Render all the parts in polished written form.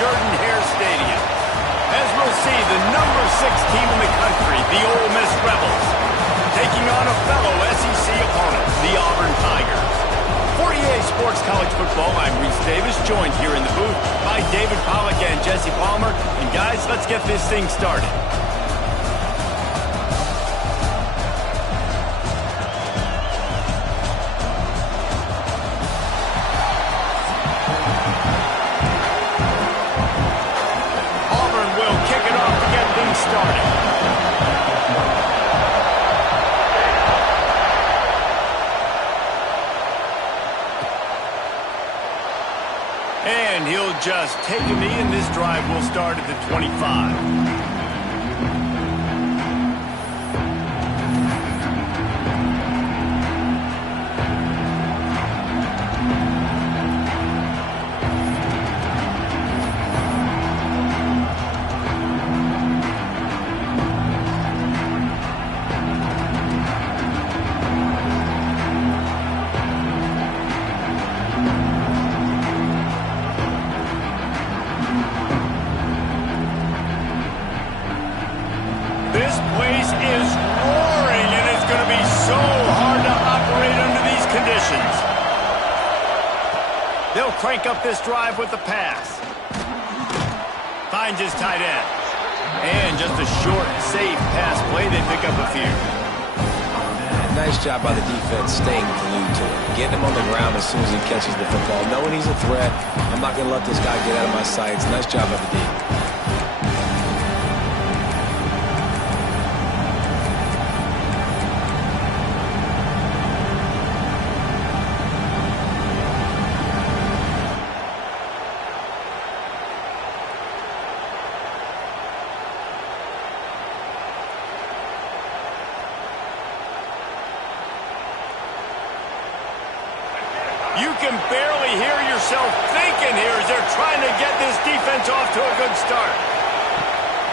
Jordan-Hare Stadium. As we'll see, the number 6 team in the country, the Ole Miss Rebels, taking on a fellow SEC opponent, the Auburn Tigers. For EA Sports College Football, I'm Reese Davis, joined here in the booth by David Pollack and Jesse Palmer. And guys, let's get this thing started. Auburn will kick it off to get things started. And he'll just take a knee, and this drive will start at the 25. This place is roaring, and it's going to be so hard to operate under these conditions. They'll crank up this drive with the pass. Finds his tight end. And just a short, safe pass play. They pick up a few. Nice job by the defense staying glued to it. Getting him on the ground as soon as he catches the football. Knowing he's a threat, I'm not going to let this guy get out of my sights. Nice job by the D. You can barely hear yourself thinking here as they're trying to get this defense off to a good start.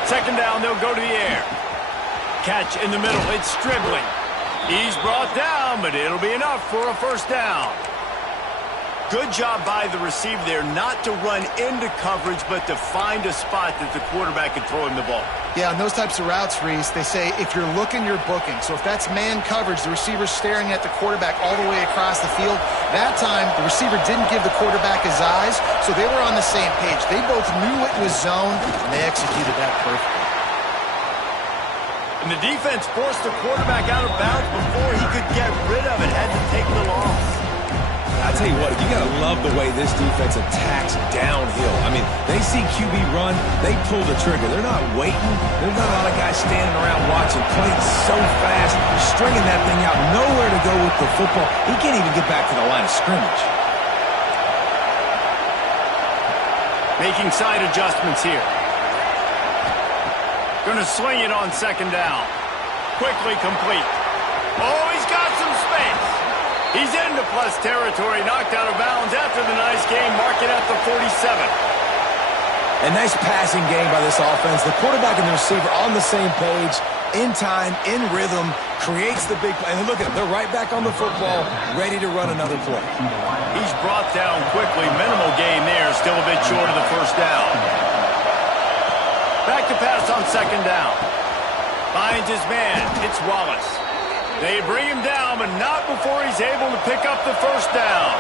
Second down, they'll go to the air. Catch in the middle, it's Stribling. He's brought down, but it'll be enough for a first down. Good job by the receiver there not to run into coverage, but to find a spot that the quarterback can throw him the ball. Yeah, on those types of routes, Reese, they say if you're looking, you're booking. So if that's man coverage, the receiver's staring at the quarterback all the way across the field. That time, the receiver didn't give the quarterback his eyes, so they were on the same page. They both knew it was zone, and they executed that perfectly. And the defense forced the quarterback out of bounds before he could get rid of it, had to take the loss. I tell you what, you got to love the way this defense attacks downhill. I mean, they see QB run, they pull the trigger. They're not waiting. There's not a lot of guys standing around watching. Playing so fast, stringing that thing out, nowhere to go with the football. He can't even get back to the line of scrimmage. Making side adjustments here. Going to swing it on second down. Quickly complete. Oh, he's got some space. He's into plus territory, knocked out of bounds after the nice game, marking at the 47. A nice passing game by this offense. The quarterback and the receiver on the same page, in time, in rhythm, creates the big play. And look at them, they're right back on the football, ready to run another play. He's brought down quickly. Minimal gain there, still a bit short of the first down. Back to pass on second down. Finds his man. It's Wallace. They bring him down, but not before he's able to pick up the first down.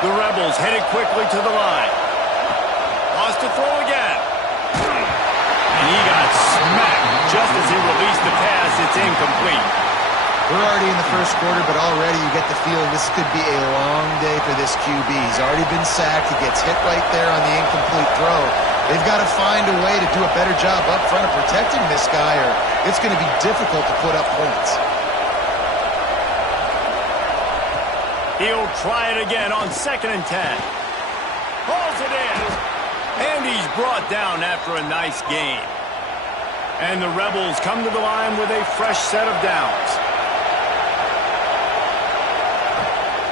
The Rebels headed quickly to the line. Lost to throw again. And he got smacked just as he released the pass. It's incomplete. We're already in the first quarter, but already you get the feeling this could be a long day for this QB. He's already been sacked. He gets hit right there on the incomplete throw. They've got to find a way to do a better job up front of protecting this guy, or it's going to be difficult to put up points. He'll try it again on 2nd and 10. Pulls it in. And he's brought down after a nice gain. And the Rebels come to the line with a fresh set of downs.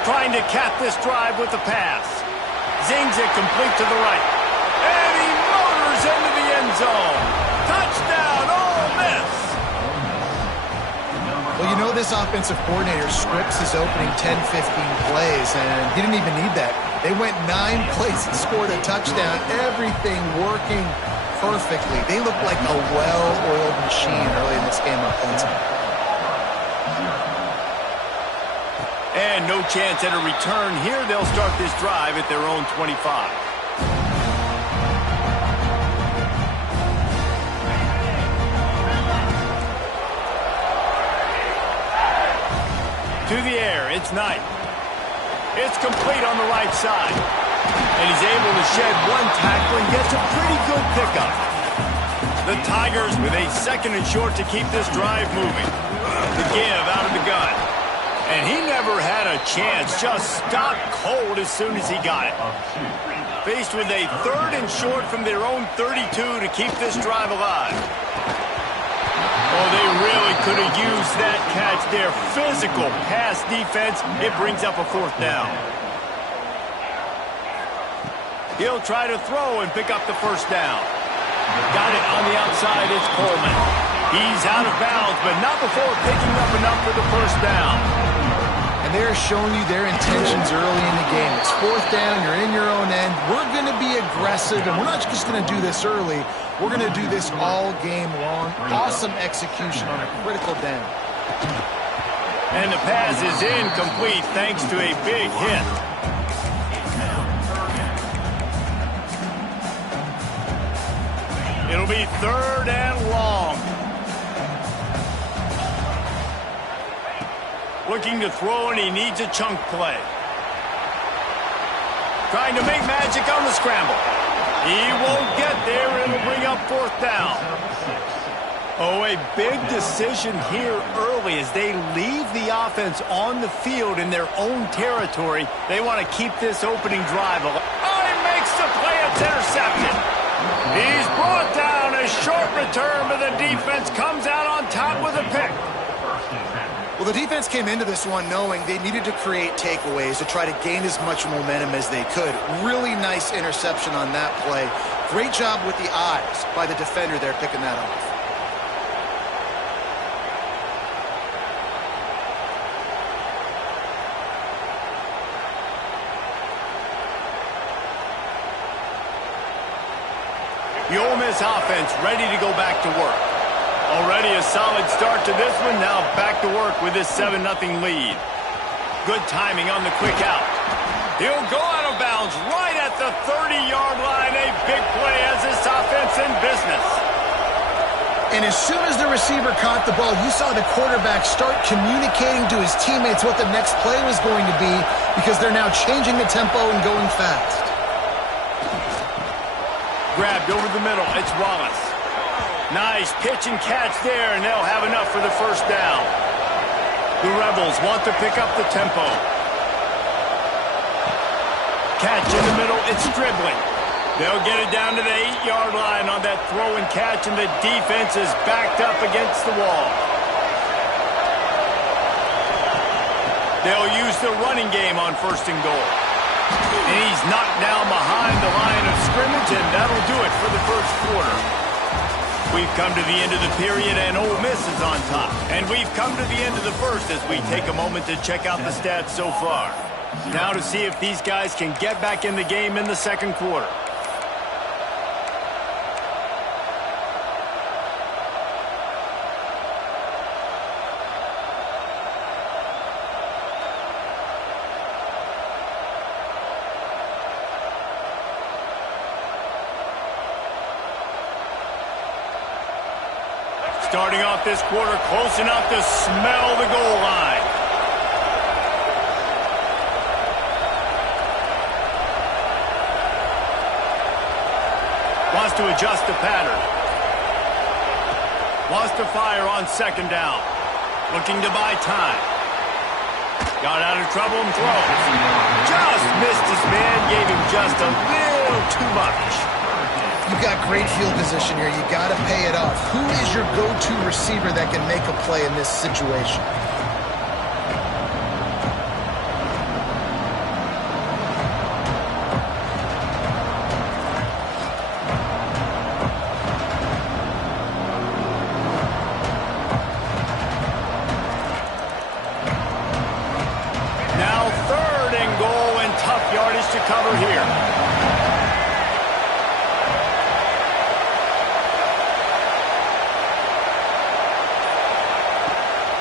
Trying to cap this drive with the pass. Zings it complete to the right. And he motors into the end zone. Touchdown, Ole Miss. Well, you know this offensive coordinator scripts his opening 10, 15 plays, and he didn't even need that. They went 9 plays and scored a touchdown. Everything working perfectly. They look like a well-oiled machine early in this game offensively. And no chance at a return here. They'll start this drive at their own 25. To the air, it's Knight. It's complete on the right side. And he's able to shed one tackle and gets a pretty good pickup. The Tigers with a 2nd and short to keep this drive moving. The give out of the gun. And he never had a chance, just stopped cold as soon as he got it. Faced with a 3rd and short from their own 32 to keep this drive alive. Oh, they really could have used that catch there. Physical pass defense. It brings up a 4th down. He'll try to throw and pick up the 1st down. Got it on the outside. It's Coleman. He's out of bounds, but not before picking up enough for the 1st down. And they're showing you their intentions early in the game. It's 4th down. You're in your own end. We're going to be aggressive, and we're not just going to do this early. We're going to do this all game long. Awesome execution on a critical down. And the pass is incomplete thanks to a big hit. It'll be 3rd and long. Looking to throw, and he needs a chunk play. Trying to make magic on the scramble. He won't get there. It'll bring up 4th down. Oh, a big decision here early as they leave the offense on the field in their own territory. They want to keep this opening drive alive. Oh, he makes the play. It's intercepted. He's brought down. A short return, but the defense comes out on top with a pick. Well, the defense came into this one knowing they needed to create takeaways to try to gain as much momentum as they could. Really nice interception on that play. Great job with the eyes by the defender there picking that off. The Ole Miss offense ready to go back to work. Already a solid start to this one. Now back to work with this 7-0 lead. Good timing on the quick out. He'll go out of bounds right at the 30-yard line. A big play as this offense in business. And as soon as the receiver caught the ball, you saw the quarterback start communicating to his teammates what the next play was going to be because they're now changing the tempo and going fast. Grabbed over the middle. It's Wallace. Nice pitch and catch there, and they'll have enough for the 1st down. The Rebels want to pick up the tempo. Catch in the middle, it's dribbling. They'll get it down to the 8-yard line on that throw and catch, and the defense is backed up against the wall. They'll use the running game on 1st and goal. And he's knocked down behind the line of scrimmage, and that'll do it for the 1st quarter. We've come to the end of the period, and Ole Miss is on top. And we've come to the end of the 1st as we take a moment to check out the stats so far. Now to see if these guys can get back in the game in the 2nd quarter. Starting off this quarter close enough to smell the goal line. Wants to adjust the pattern. Wants to fire on 2nd down. Looking to buy time. Got out of trouble and throws. Just missed his man. Gave him just a little too much. You've got great field position here. You got to pay it off. Who is your go-to receiver that can make a play in this situation?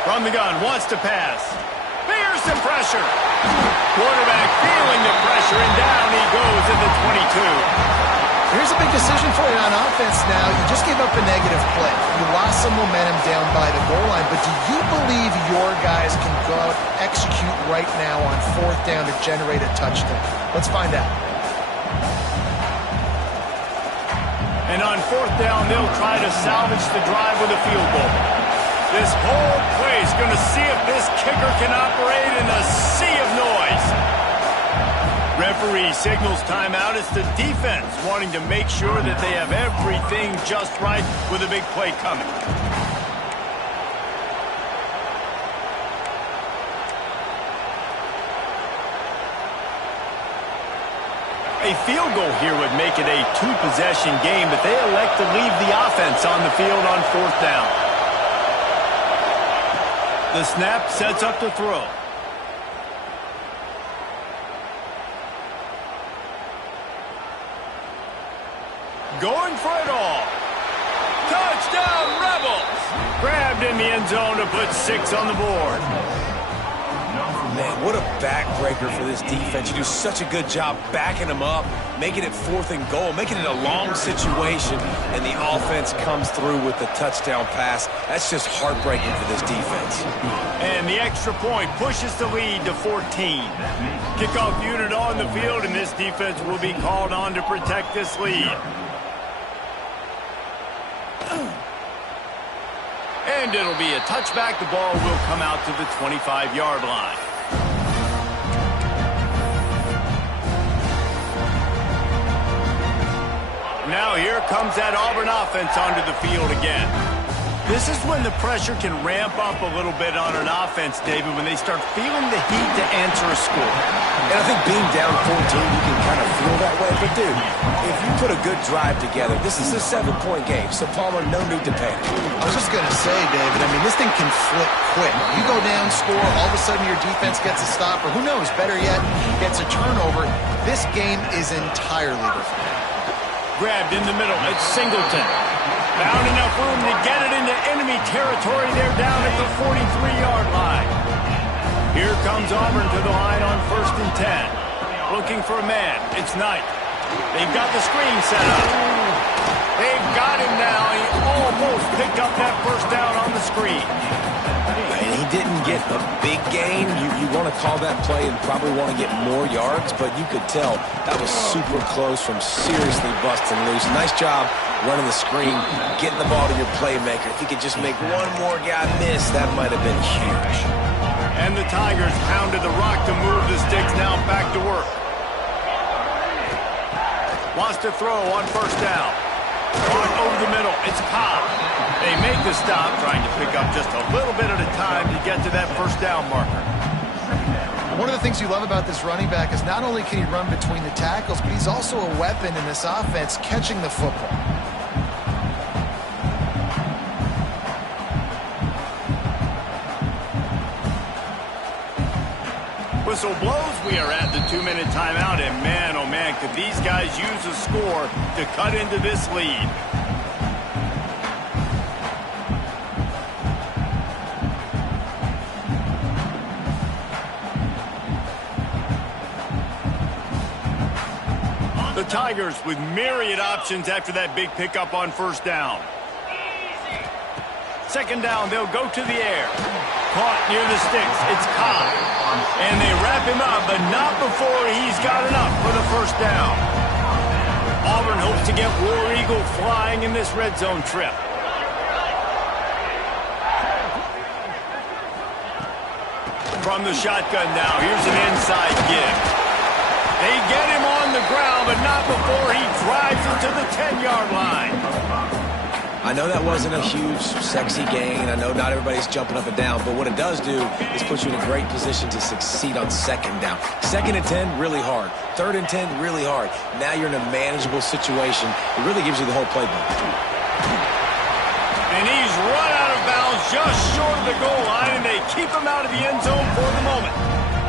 From the gun, wants to pass. Fears some pressure. Quarterback feeling the pressure, and down he goes at the 22. Here's a big decision for you on offense now. You just gave up a negative play. You lost some momentum down by the goal line, but do you believe your guys can go out and execute right now on 4th down to generate a touchdown? Let's find out. And on 4th down, they'll try to salvage the drive with a field goal. This whole play is going to see if this kicker can operate in a sea of noise. Referee signals timeout. It's the defense wanting to make sure that they have everything just right with a big play coming. A field goal here would make it a 2-possession game, but they elect to leave the offense on the field on 4th down. The snap sets up the throw. Going for it all. Touchdown, Rebels! Grabbed in the end zone to put 6 on the board. Man, what a backbreaker for this defense. You do such a good job backing them up, making it 4th and goal, making it a long situation, and the offense comes through with the touchdown pass. That's just heartbreaking for this defense. And the extra point pushes the lead to 14. Kickoff unit on the field, and this defense will be called on to protect this lead. And it'll be a touchback. The ball will come out to the 25-yard line. Now here comes that Auburn offense onto the field again. This is when the pressure can ramp up a little bit on an offense, David, when they start feeling the heat to answer a score. And I think being down 14, you can kind of feel that way. But, dude, if you put a good drive together, this is a 7-point game, so Palmer, no need to panic. I was just going to say, David, I mean, this thing can flip quick. You go down, score, all of a sudden your defense gets a stop, or who knows, better yet, gets a turnover. This game is entirely different. Grabbed in the middle, it's Singleton. Found enough room to get it into enemy territory. They're down at the 43-yard line. Here comes Auburn to the line on 1st and 10. Looking for a man. It's Knight. They've got the screen set up. They've got him now. He almost picked up that 1st down on the screen. And he didn't get a big gain. You want to call that play and probably want to get more yards, but you could tell that was super close from seriously busting loose. Nice job running the screen, getting the ball to your playmaker. If you could just make one more guy miss, that might have been huge. And the Tigers pounded the rock to move the sticks. Now back to work. Wants to throw on 1st down. Caught over the middle. It's Cobb. They make the stop, trying to pick up just a little bit at a time to get to that 1st down marker. One of the things you love about this running back is not only can he run between the tackles, but he's also a weapon in this offense catching the football. Whistle blows. We are at the 2-minute timeout, and man, oh man, could these guys use a score to cut into this lead. The Tigers with myriad options after that big pickup on 1st down. 2nd down, they'll go to the air. Caught near the sticks. It's Cobb. And they wrap him up, but not before he's got enough for the 1st down. Auburn hopes to get War Eagle flying in this red zone trip. From the shotgun now, here's an inside give. They get him on the ground, but not before he drives it to the 10-yard line. I know that wasn't a huge, sexy gain. I know not everybody's jumping up and down, but what it does do is put you in a great position to succeed on 2nd down. 2nd and 10, really hard. 3rd and 10, really hard. Now you're in a manageable situation. It really gives you the whole playbook. And he's run out of bounds just short of the goal line, and they keep him out of the end zone for the moment.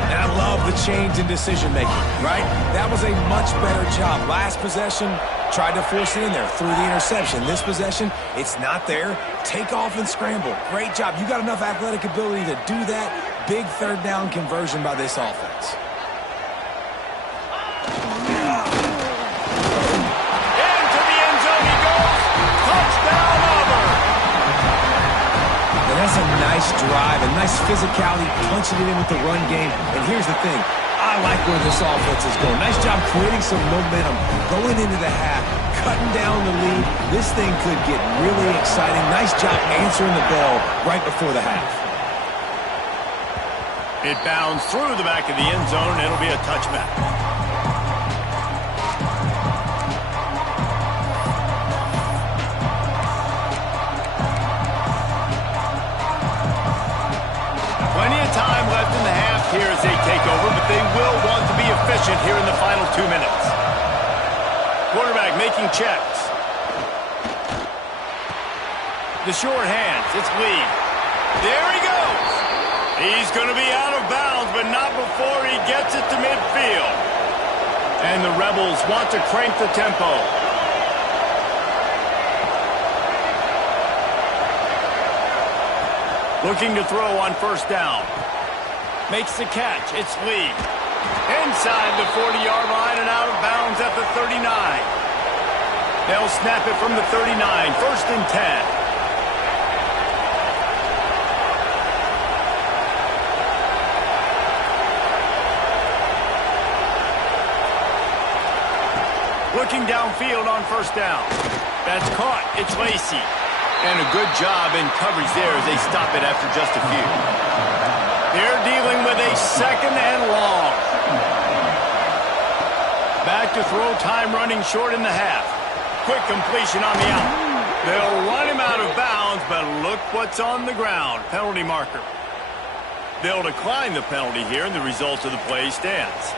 And I love the change in decision-making, right? That was a much better job. Last possession, Tried to force it in there through the interception. This possession, it's not there. Take off and scramble. Great job. You got enough athletic ability to do that. Big third down conversion by this offense. That's a nice drive, a nice physicality, punching it in with the run game. And here's the thing, I like where this offense is going. Nice job creating some momentum, going into the half, cutting down the lead. This thing could get really exciting. Nice job answering the bell right before the half. It bounds through the back of the end zone, and it'll be a touchback. Time left in the half here as they take over, but they will want to be efficient here in the final 2 minutes. Quarterback making checks. The short hands, it's Lee. There he goes. He's going to be out of bounds, but not before he gets it to midfield. And the Rebels want to crank the tempo. Looking to throw on first down. Makes the catch. It's Lee. Inside the 40-yard line and out of bounds at the 39. They'll snap it from the 39. First and 10. Looking downfield on first down. That's caught. It's Lacy. And a good job in coverage there as they stop it after just a few. They're dealing with a second and long. Back to throw, time running short in the half. Quick completion on the out. They'll run him out of bounds, but look what's on the ground. Penalty marker. They'll decline the penalty here, and the result of the play stands.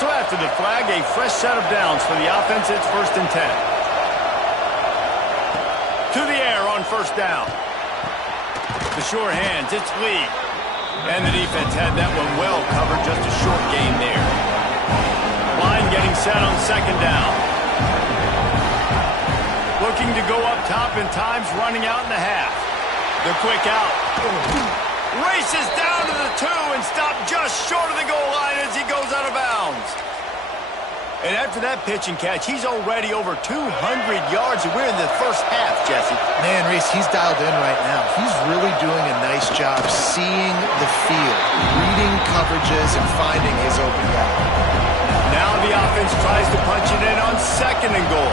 So after the flag, a fresh set of downs for the offense. It's first and 10. To the air on first down. The short hands, it's Lee. And the defense had that one well covered, just a short gain there. Line getting set on second down. Looking to go up top, and time's running out in the half. The quick out. Races down to the 2 and stopped just short of the goal line as he goes out of bounds. And after that pitch and catch, he's already over 200 yards, and we're in the first half, Jesse. Man, Reese, he's dialed in right now. He's really doing a nice job seeing the field, reading coverages, and finding his open guy. Now the offense tries to punch it in on second and goal.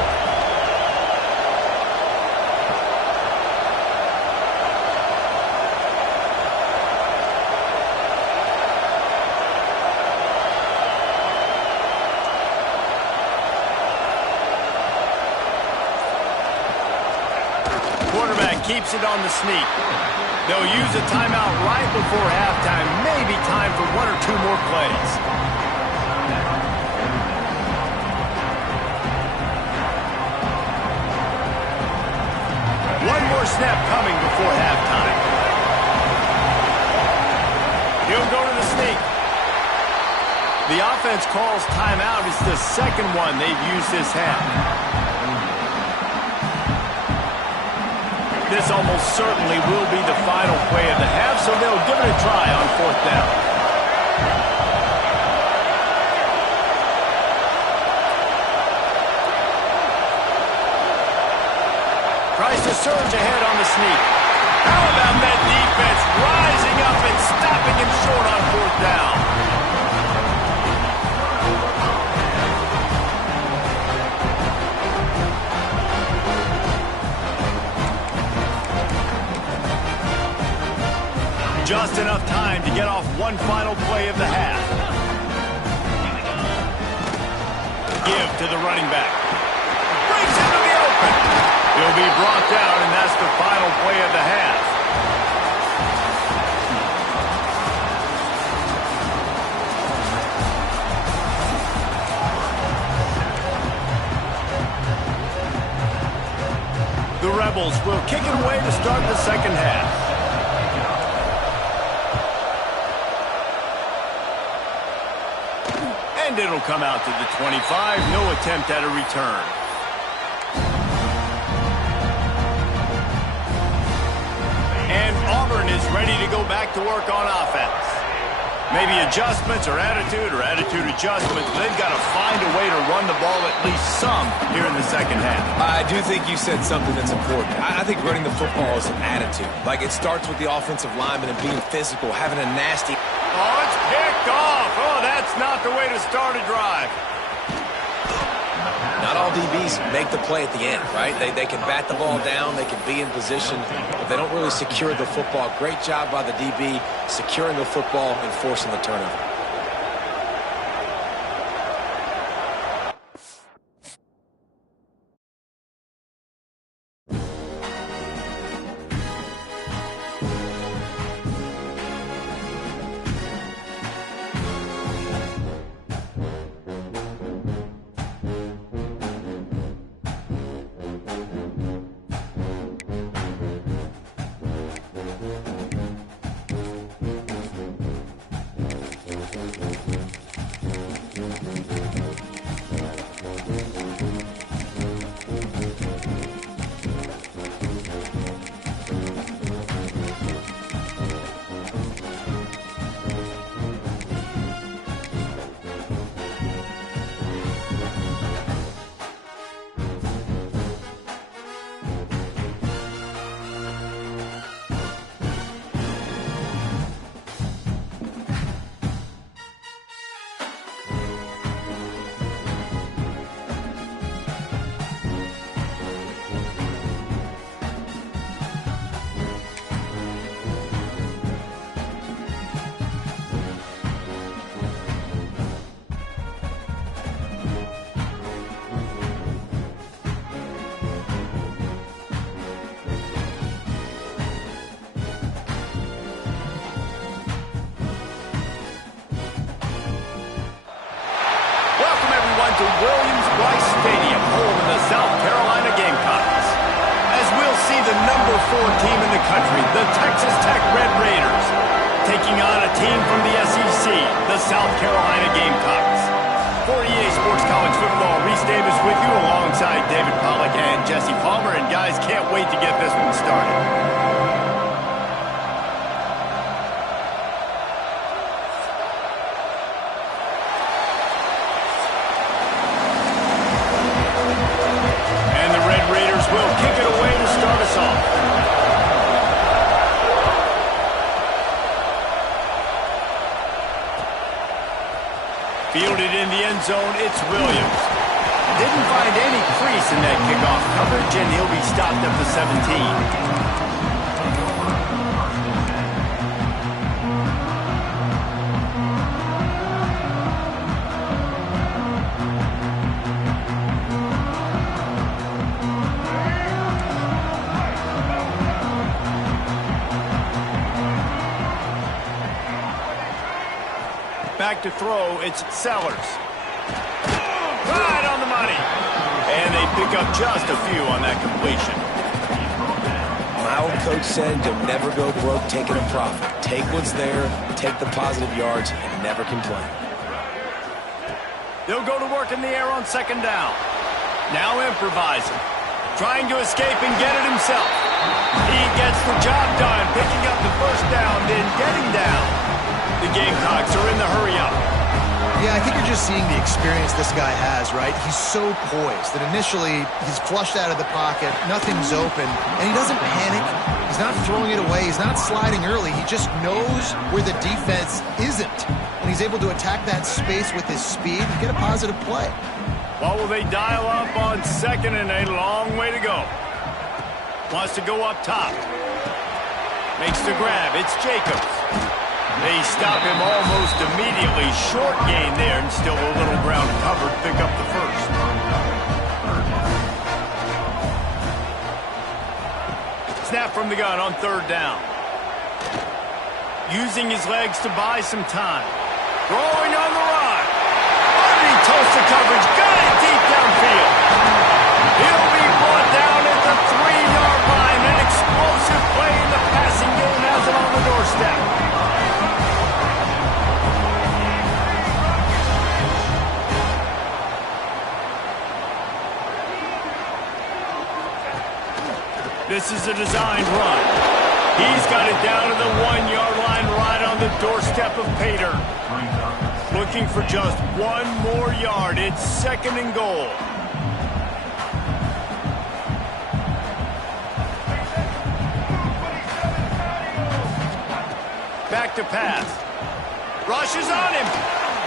Keeps it on the sneak. They'll use a timeout right before halftime. Maybe time for 1 or 2 more plays. One more snap coming before halftime. He'll go to the sneak. The offense calls timeout. It's the second one they've used this half. This almost certainly will be the final play of the half, so they'll give it a try on fourth down. Tries to surge ahead on the sneak. How about that defense rising up and stopping him short on fourth down? Just enough time to get off one final play of the half. Give to the running back. Breaks into the open. He'll be brought down, and that's the final play of the half. The Rebels will kick it away to start the second half. And it'll come out to the 25. No attempt at a return. And Auburn is ready to go back to work on offense. Maybe adjustments or attitude adjustments. They've got to find a way to run the ball at least some here in the second half. I do think you said something that's important. I think running the football is an attitude. Like, it starts with the offensive lineman and being physical, having a nasty... Oh, it's picked off. Oh, that's not the way to start a drive. Not all DBs make the play at the end, right? They can bat the ball down, they can be in position, but they don't really secure the football. Great job by the DB securing the football and forcing the turnover. To Williams-Brice Stadium, home of the South Carolina Gamecocks. As we'll see the number 4 team in the country, the Texas Tech Red Raiders, taking on a team from the SEC, the South Carolina Gamecocks. For EA Sports College Football, Reese Davis with you alongside David Pollack and Jesse Palmer. And guys, can't wait to get this one started. Fielded in the end zone, it's Williams. Didn't find any crease in that kickoff coverage, and he'll be stopped up to 17. Back to throw, it's Sellers. Right on the money. And they pick up just a few on that completion. My old coach said, you'll never go broke taking a profit. Take what's there, take the positive yards, and never complain. They'll go to work in the air on second down. Now improvising. Trying to escape and get it himself. He gets the job done, picking up the first down, then getting down. The Gamecocks are in the hurry-up. Yeah, I think you're just seeing the experience this guy has, right? He's so poised that initially he's flushed out of the pocket, nothing's open, and he doesn't panic. He's not throwing it away. He's not sliding early. He just knows where the defense isn't, and he's able to attack that space with his speed and get a positive play. What will they dial up on second and a long way to go? Wants to go up top. Makes the grab. It's Jacobs. They stop him almost immediately. Short gain there, and still a little ground covered. Pick up the first. Snap from the gun on third down. Using his legs to buy some time. Throwing on the run. Underneath toast to coverage. Got it deep downfield. He'll be brought down at the 3-yard line. An explosive play in the passing game has him on the doorstep. This is a designed run. He's got it down to the 1-yard line right on the doorstep of Pater. Looking for just one more yard. It's 2nd and goal. Back to pass. Rushes on him.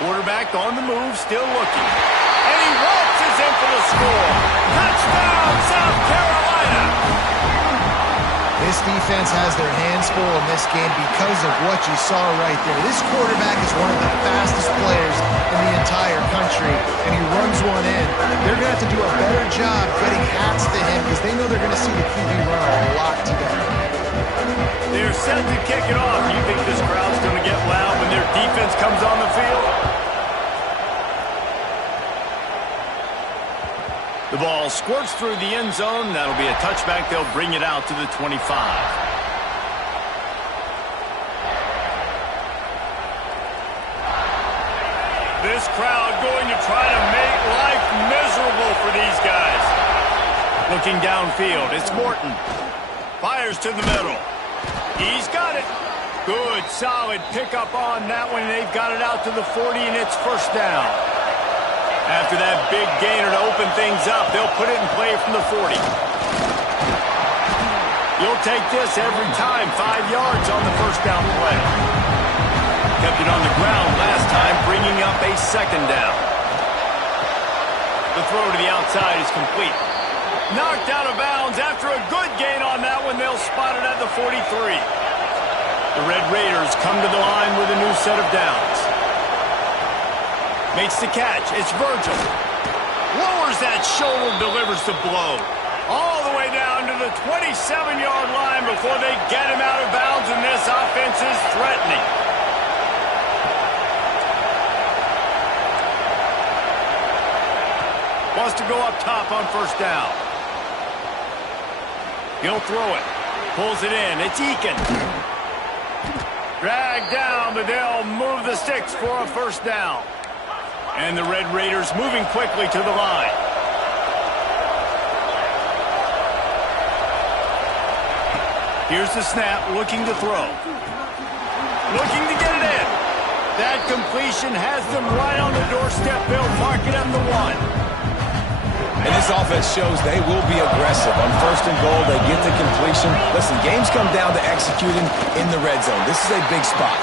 Quarterback on the move, still looking. And he waltzes in for the score. Touchdown, South Carolina! This defense has their hands full in this game because of what you saw right there. This quarterback is one of the fastest players in the entire country, and he runs one in. They're going to have to do a better job getting hats to him because they know they're going to see the QB run a lot today. They're set to kick it off. You think this crowd's going to get loud when their defense comes on the field? The ball squirts through the end zone. That'll be a touchback. They'll bring it out to the 25. This crowd going to try to make life miserable for these guys. Looking downfield, it's Morton. Fires to the middle. He's got it. Good, solid pickup on that one. They've got it out to the 40, and it's 1st down. After that big gainer to open things up, they'll put it in play from the 40. You'll take this every time. 5 yards on the 1st down play. Kept it on the ground last time, bringing up a 2nd down. The throw to the outside is complete. Knocked out of bounds. After a good gain on that one, they'll spot it at the 43. The Red Raiders come to the line with a new set of downs. Makes the catch. It's Virgil. Lowers that shoulder, delivers the blow. All the way down to the 27-yard line before they get him out of bounds, and this offense is threatening. Wants to go up top on 1st down. He'll throw it. Pulls it in. It's Eakin. Dragged down, but they'll move the sticks for a 1st down. And the Red Raiders moving quickly to the line. Here's the snap, looking to throw. Looking to get it in. That completion has them right on the doorstep. They'll mark it at the 1. And this offense shows they will be aggressive. On 1st and goal, they get the completion. Listen, games come down to executing in the red zone. This is a big spot.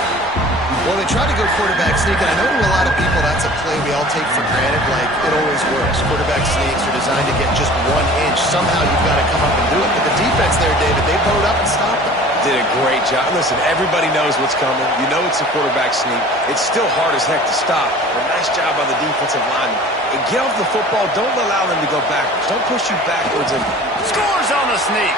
Well, they try to go quarterback sneak, and I know to a lot of people that's a play we all take for granted, like it always works. Quarterback sneaks are designed to get just 1 inch. Somehow you've got to come up and do it. But the defense there, David, they bowed up and stopped them. Did a great job. Listen, everybody knows what's coming. You know it's a quarterback sneak. It's still hard as heck to stop. But nice job by the defensive lineman. And get off the football. Don't allow them to go backwards. Don't push you backwards. And scores on the sneak.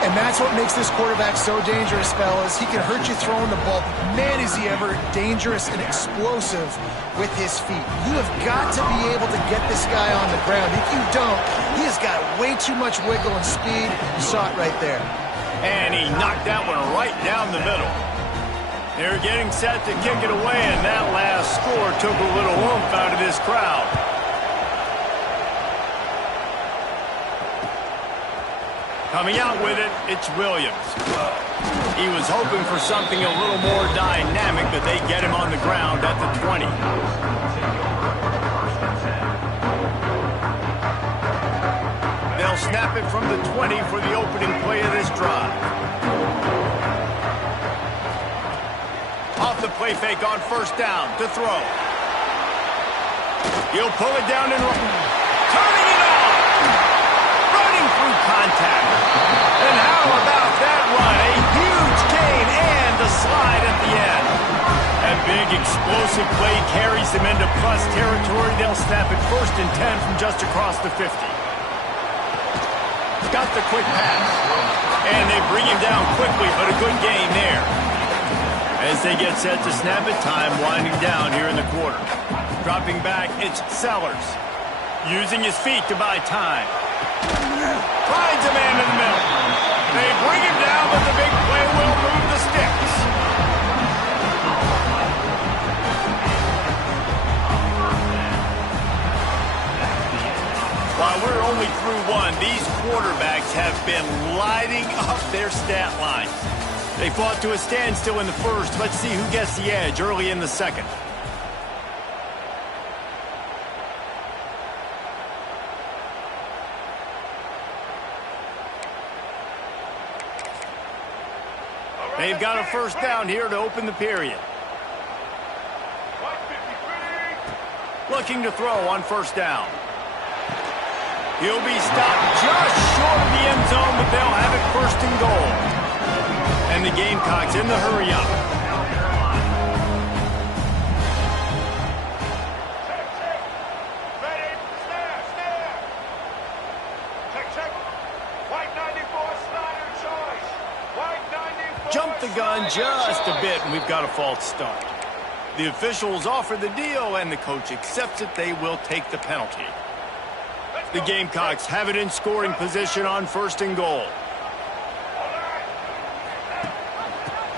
And that's what makes this quarterback so dangerous, fellas. He can hurt you throwing the ball. Man, is he ever dangerous and explosive with his feet. You have got to be able to get this guy on the ground. If you don't, he has got way too much wiggle and speed. You saw it right there. And he knocked that one right down the middle. They're getting set to kick it away, and that last score took a little oomph out of this crowd. Coming out with it, it's Williams. He was hoping for something a little more dynamic, but they get him on the ground at the 20. They'll snap it from the 20 for the opening play of this drive. Off the play fake on 1st down to throw. He'll pull it down and turning it on. Running through contact. And how about that run? A huge gain and the slide at the end. That big explosive play carries them into plus territory. They'll snap it 1st and 10 from just across the 50. Got the quick pass. And they bring him down quickly, but a good gain there. As they get set to snap it, time winding down here in the quarter. Dropping back, it's Sellers. Using his feet to buy time. Finds a man in the middle. They bring him down, but the big play will move the sticks. While we're only 3 through one, these quarterbacks have been lighting up their stat line. They fought to a standstill in the first. Let's see who gets the edge early in the second. They've got a first down here to open the period. Looking to throw on first down. He'll be stopped just short of the end zone, but they'll have it first and goal. And the Gamecocks in the hurry up. Jumped the gun just a bit, and we've got a false start. The officials offer the deal, and the coach accepts it. They will take the penalty. The Gamecocks have it in scoring position on first and goal.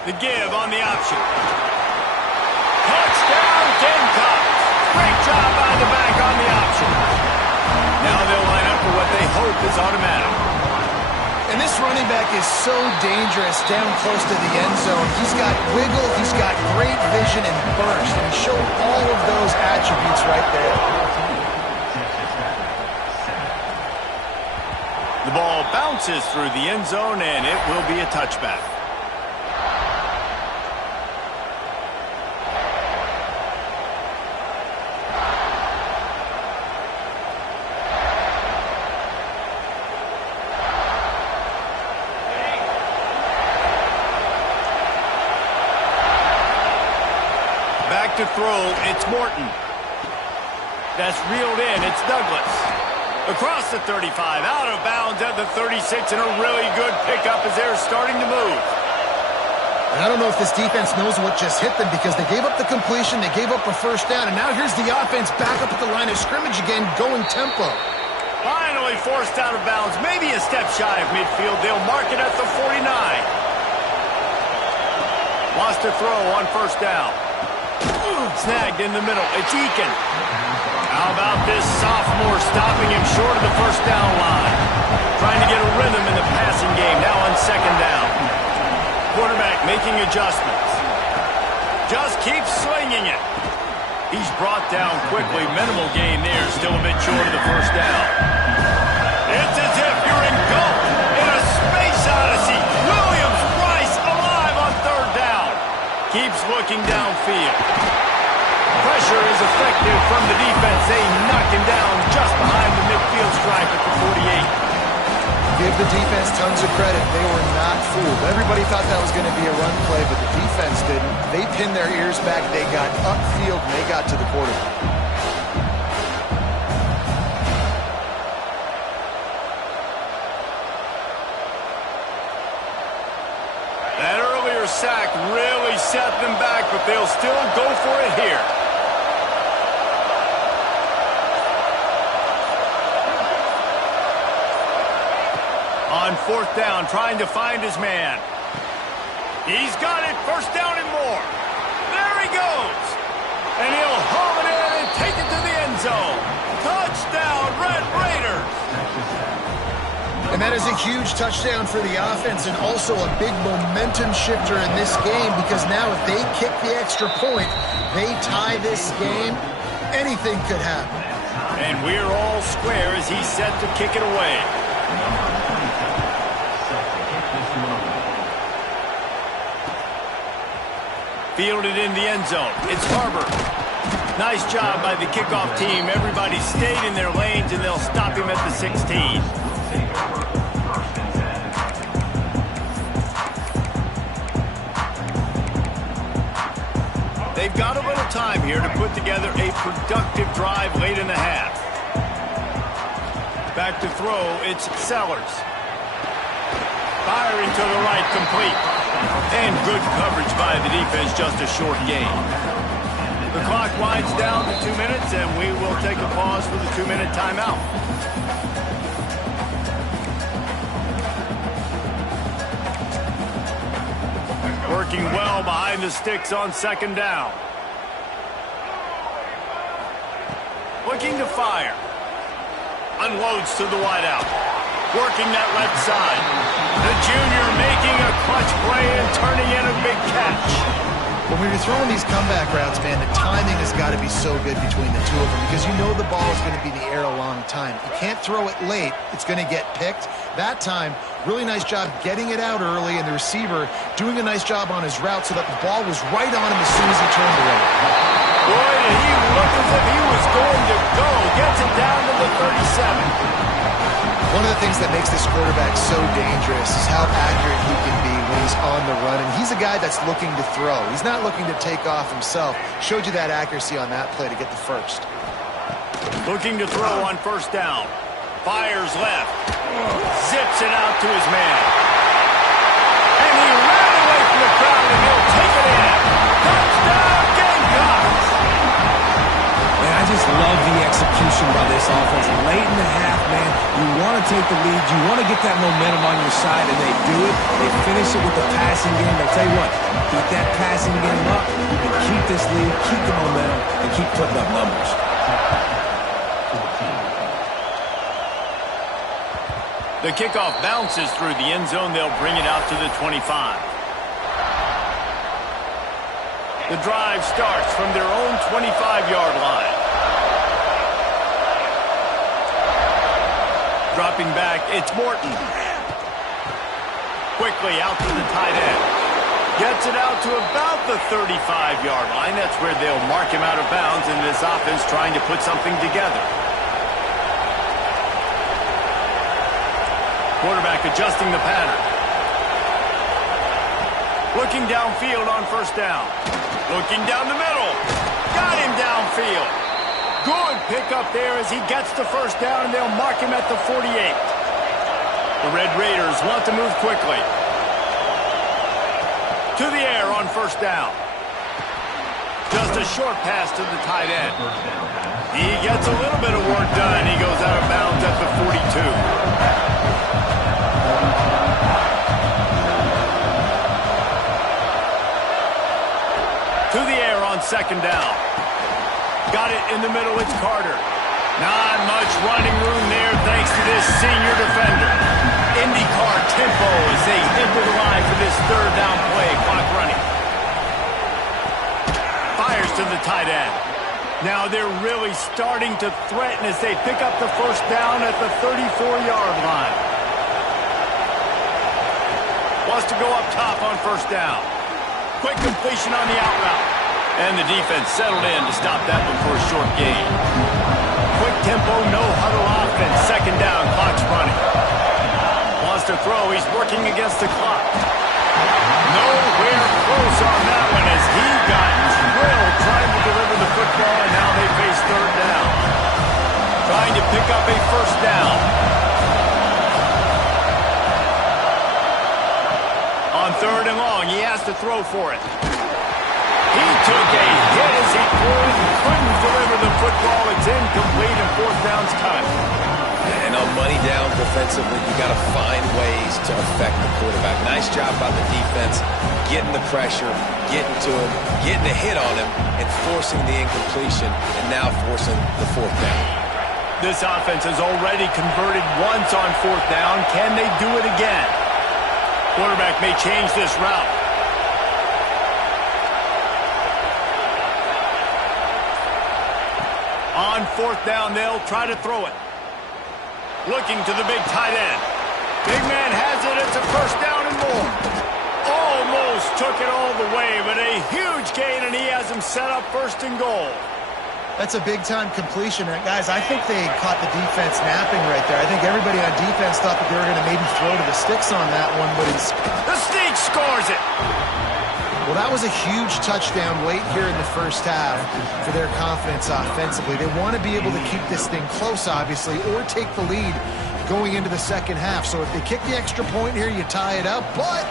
The give on the option. Touchdown, Gamecocks! Great job by the back on the option. Now they'll line up for what they hope is automatic. And this running back is so dangerous down close to the end zone. He's got wiggle, he's got great vision and burst, and he showed all of those attributes right there. The ball bounces through the end zone, and it will be a touchback. To throw, it's Morton. That's reeled in, it's Douglas. Across the 35, out of bounds at the 36, and a really good pickup as they're starting to move. And I don't know if this defense knows what just hit them because they gave up the completion, they gave up a first down, and now here's the offense back up at the line of scrimmage again, going tempo. Finally forced out of bounds, maybe a step shy of midfield. They'll mark it at the 49. Lost a throw on first down. Snagged in the middle. It's Eakin. How about this sophomore stopping him short of the first down line? Trying to get a rhythm in the passing game now on second down. Quarterback making adjustments. Just keeps swinging it. He's brought down quickly. Minimal gain there. Still a bit short of the first down. It's as if you're engulfed in a space odyssey. Williams-Brice alive on third down. Keeps looking downfield. Pressure is effective from the defense. They knock him down just behind the midfield stripe at the 48. Give the defense tons of credit. They were not fooled. Everybody thought that was going to be a run play, but the defense didn't. They pinned their ears back. They got upfield, and they got to the quarterback. That earlier sack really set them back, but they'll still go for it here. On fourth down, trying to find his man. He's got it, first down and more. There he goes. And he'll home it in and take it to the end zone. Touchdown, Red Raiders. And that is a huge touchdown for the offense and also a big momentum shifter in this game because now if they kick the extra point, they tie this game, anything could happen. And we're all square as he's set to kick it away. Fielded in the end zone. It's Harbor. Nice job by the kickoff team. Everybody stayed in their lanes, and they'll stop him at the 16. They've got a little time here to put together a productive drive late in the half. Back to throw, it's Sellers. Firing to the right, complete. And good coverage by the defense, just a short gain. The clock winds down to 2 minutes, and we will take a pause for the 2-minute timeout. Working well behind the sticks on second down. Looking to fire. Unloads to the wideout. Working that left side. The junior making a clutch play and turning in a big catch. When you're throwing these comeback routes, man, the timing has got to be so good between the two of them because you know the ball is going to be in the air a long time. You can't throw it late. It's going to get picked. That time, really nice job getting it out early, and the receiver doing a nice job on his route so that the ball was right on him as soon as he turned away. Boy, did he look as if he was going to go. Gets it down to the 37. One of the things that makes this quarterback so dangerous is how accurate he can be when he's on the run. And he's a guy that's looking to throw. He's not looking to take off himself. Showed you that accuracy on that play to get the first. Looking to throw on first down. Fires left. Zips it out to his man. And he ran away from the crowd, and he'll take it in. Touchdown, Gamecocks! Man, I just love the execution by this offense. Late in the half, man, you want to take the lead. You want to get that momentum on your side, and they do it. They finish it with the passing game. I'll tell you what, keep that passing game up and keep this lead, keep the momentum, and keep putting up numbers. The kickoff bounces through the end zone. They'll bring it out to the 25. The drive starts from their own 25-yard line. Dropping back, it's Morton. Quickly out to the tight end. Gets it out to about the 35-yard line. That's where they'll mark him out of bounds, and this offense trying to put something together. Quarterback adjusting the pattern. Looking downfield on first down. Looking down the middle. Got him downfield. Good pickup there as he gets the first down, and they'll mark him at the 48. The Red Raiders want to move quickly. To the air on first down. Just a short pass to the tight end. He gets a little bit of work done. He goes out of bounds at the 42. To the air on second down. Got it in the middle, it's Carter. Not much running room there thanks to this senior defender. IndyCar tempo as they enter the line for this third down play. Clock running. Fires to the tight end. Now they're really starting to threaten as they pick up the first down at the 34-yard line. Wants to go up top on first down. Quick completion on the out route. And the defense settled in to stop that one for a short gain. Quick tempo, no huddle offense. Second down, clock's running. Wants to throw, he's working against the clock. Nowhere close on that one as he got drilled trying to deliver the football, and now they face third down. Trying to pick up a first down. On third and long, he has to throw for it. He took a hit as he threw it and couldn't deliver the football. It's incomplete and fourth down's cut. And on money down defensively, you got to find ways to affect the quarterback. Nice job by the defense, getting the pressure, getting to him, getting a hit on him, and forcing the incompletion, and now forcing the fourth down. This offense has already converted once on fourth down. Can they do it again? Quarterback may change this route. On fourth down, they'll try to throw it. Looking to the big tight end. Big man has it. It's a first down and more. Almost took it all the way, but a huge gain, and he has him set up first and goal. That's a big-time completion. And guys, I think they caught the defense napping right there. I think everybody on defense thought that they were going to maybe throw to the sticks on that one, but it's... The Sneak scores it! Well, that was a huge touchdown late here in the first half for their confidence offensively. They want to be able to keep this thing close, obviously, or take the lead going into the second half. So if they kick the extra point here, you tie it up, but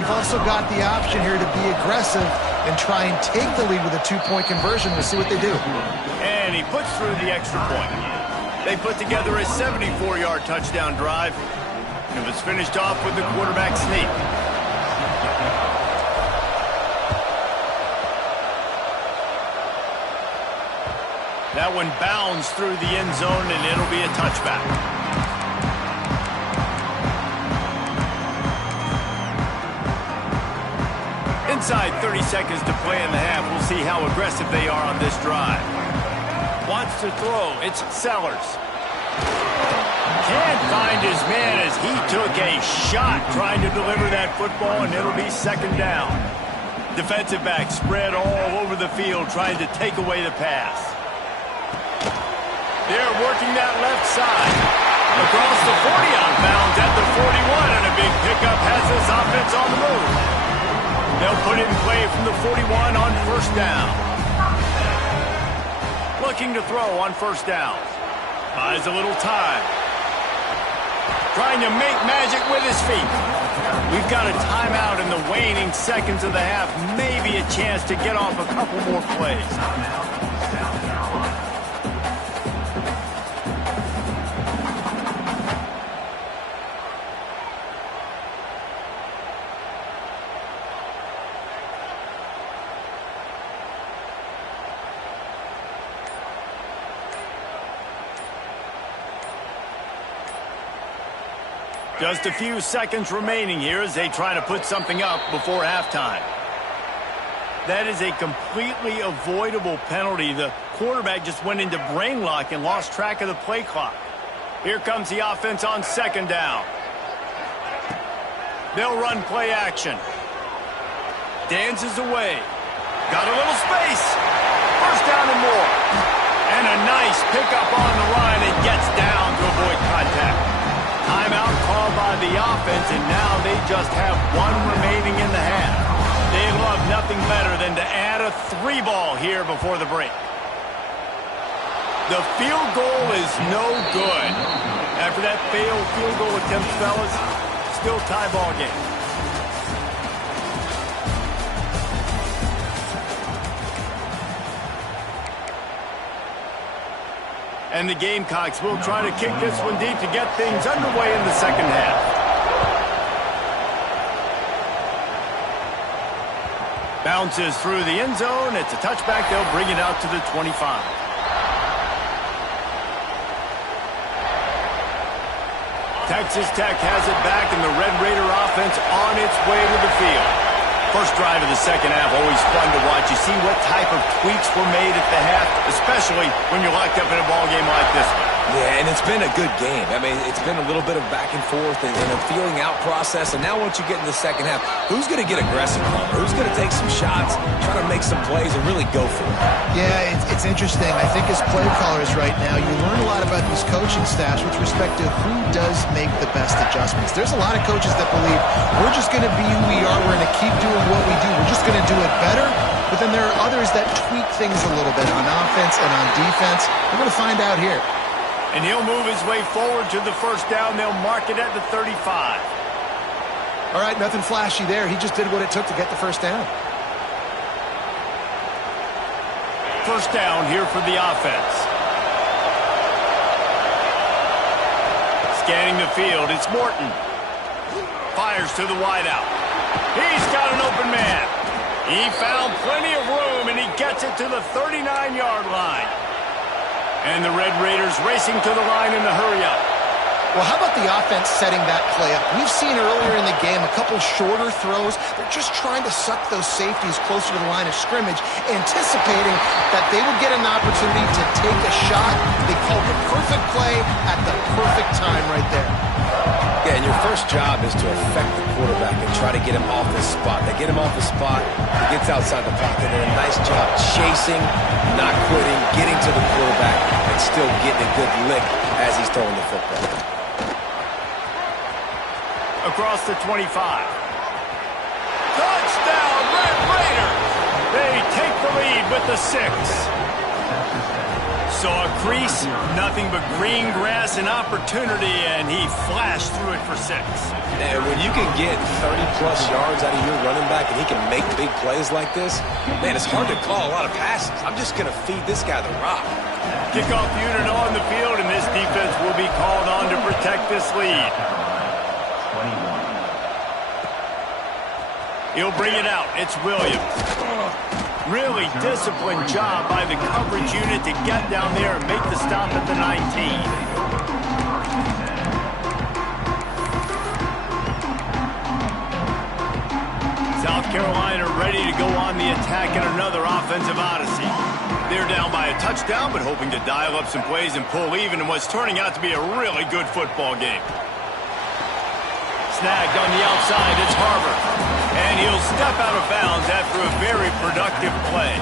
you've also got the option here to be aggressive and try and take the lead with a two-point conversion. We'll see what they do. And he puts through the extra point. They put together a 74-yard touchdown drive. And it's finished off with the quarterback sneak. That one bounds through the end zone, and it'll be a touchback. Inside 30 seconds to play in the half. We'll see how aggressive they are on this drive. Wants to throw. It's Sellers. Can't find his man as he took a shot trying to deliver that football, and it'll be second down. Defensive back spread all over the field trying to take away the pass. They're working that left side. Across the 40 out of bounds at the 41, and a big pickup has this offense on the move. They'll put it in play from the 41 on first down. Looking to throw on first down. Buys a little time. Trying to make magic with his feet. We've got a timeout in the waning seconds of the half. Maybe a chance to get off a couple more plays. Just a few seconds remaining here as they try to put something up before halftime. That is a completely avoidable penalty. The quarterback just went into brain lock and lost track of the play clock. Here comes the offense on second down. They'll run play action. Dances away. Got a little space. First down and more. And a nice pickup on the run and gets down to avoid contact. Timeout called by the offense, and now they just have one remaining in the half. They love nothing better than to add a 3-ball here before the break. The field goal is no good. After that failed field goal attempt, fellas, still tie ball game. And the Gamecocks will try to kick this one deep to get things underway in the second half. Bounces through the end zone. It's a touchback. They'll bring it out to the 25. Texas Tech has it back, and the Red Raider offense on its way to the field. First drive of the second half, always fun to watch. You see what type of tweaks were made at the half, especially when you're locked up in a ball game like this one. Yeah, and it's been a good game. I mean, it's been a little bit of back and forth and a feeling out process. And now once you get in the second half, who's going to get aggressive? Who's going to take some shots, try to make some plays, and really go for it? Yeah, it's interesting. I think as play callers right now, you learn a lot about these coaching staffs with respect to who does make the best adjustments. There's a lot of coaches that believe we're just going to be who we are. We're going to keep doing what we do. We're just going to do it better. But then there are others that tweak things a little bit on offense and on defense. We're going to find out here. And he'll move his way forward to the first down. They'll mark it at the 35. All right, nothing flashy there. He just did what it took to get the first down. First down here for the offense. Scanning the field, it's Morton. Fires to the wideout. He's got an open man. He found plenty of room, and he gets it to the 39-yard line. And the Red Raiders racing to the line in the hurry-up. Well, how about the offense setting that play up? We've seen earlier in the game a couple shorter throws. They're just trying to suck those safeties closer to the line of scrimmage, anticipating that they would get an opportunity to take a shot. They called the perfect play at the perfect time right there. Yeah, and your first job is to affect the quarterback and try to get him off his spot. They get him off his spot, he gets outside the pocket, and a nice job chasing, not quitting, getting to the quarterback, and still getting a good lick as he's throwing the football. Across the 25. Touchdown, Red Raiders! They take the lead with the 6. Saw a crease, nothing but green grass and opportunity, and he flashed through it for 6. And when you can get 30-plus yards out of your running back and he can make big plays like this, man, it's hard to call a lot of passes. I'm just going to feed this guy the rock. Kickoff unit on the field, and this defense will be called on to protect this lead. 21. He'll bring it out. It's Williams. Really disciplined job by the coverage unit to get down there and make the stop at the 19. South Carolina ready to go on the attack in another offensive odyssey. They're down by a touchdown, but hoping to dial up some plays and pull even in what's turning out to be a really good football game. Snagged on the outside, it's Harvard. And he'll step out of bounds after a very productive play.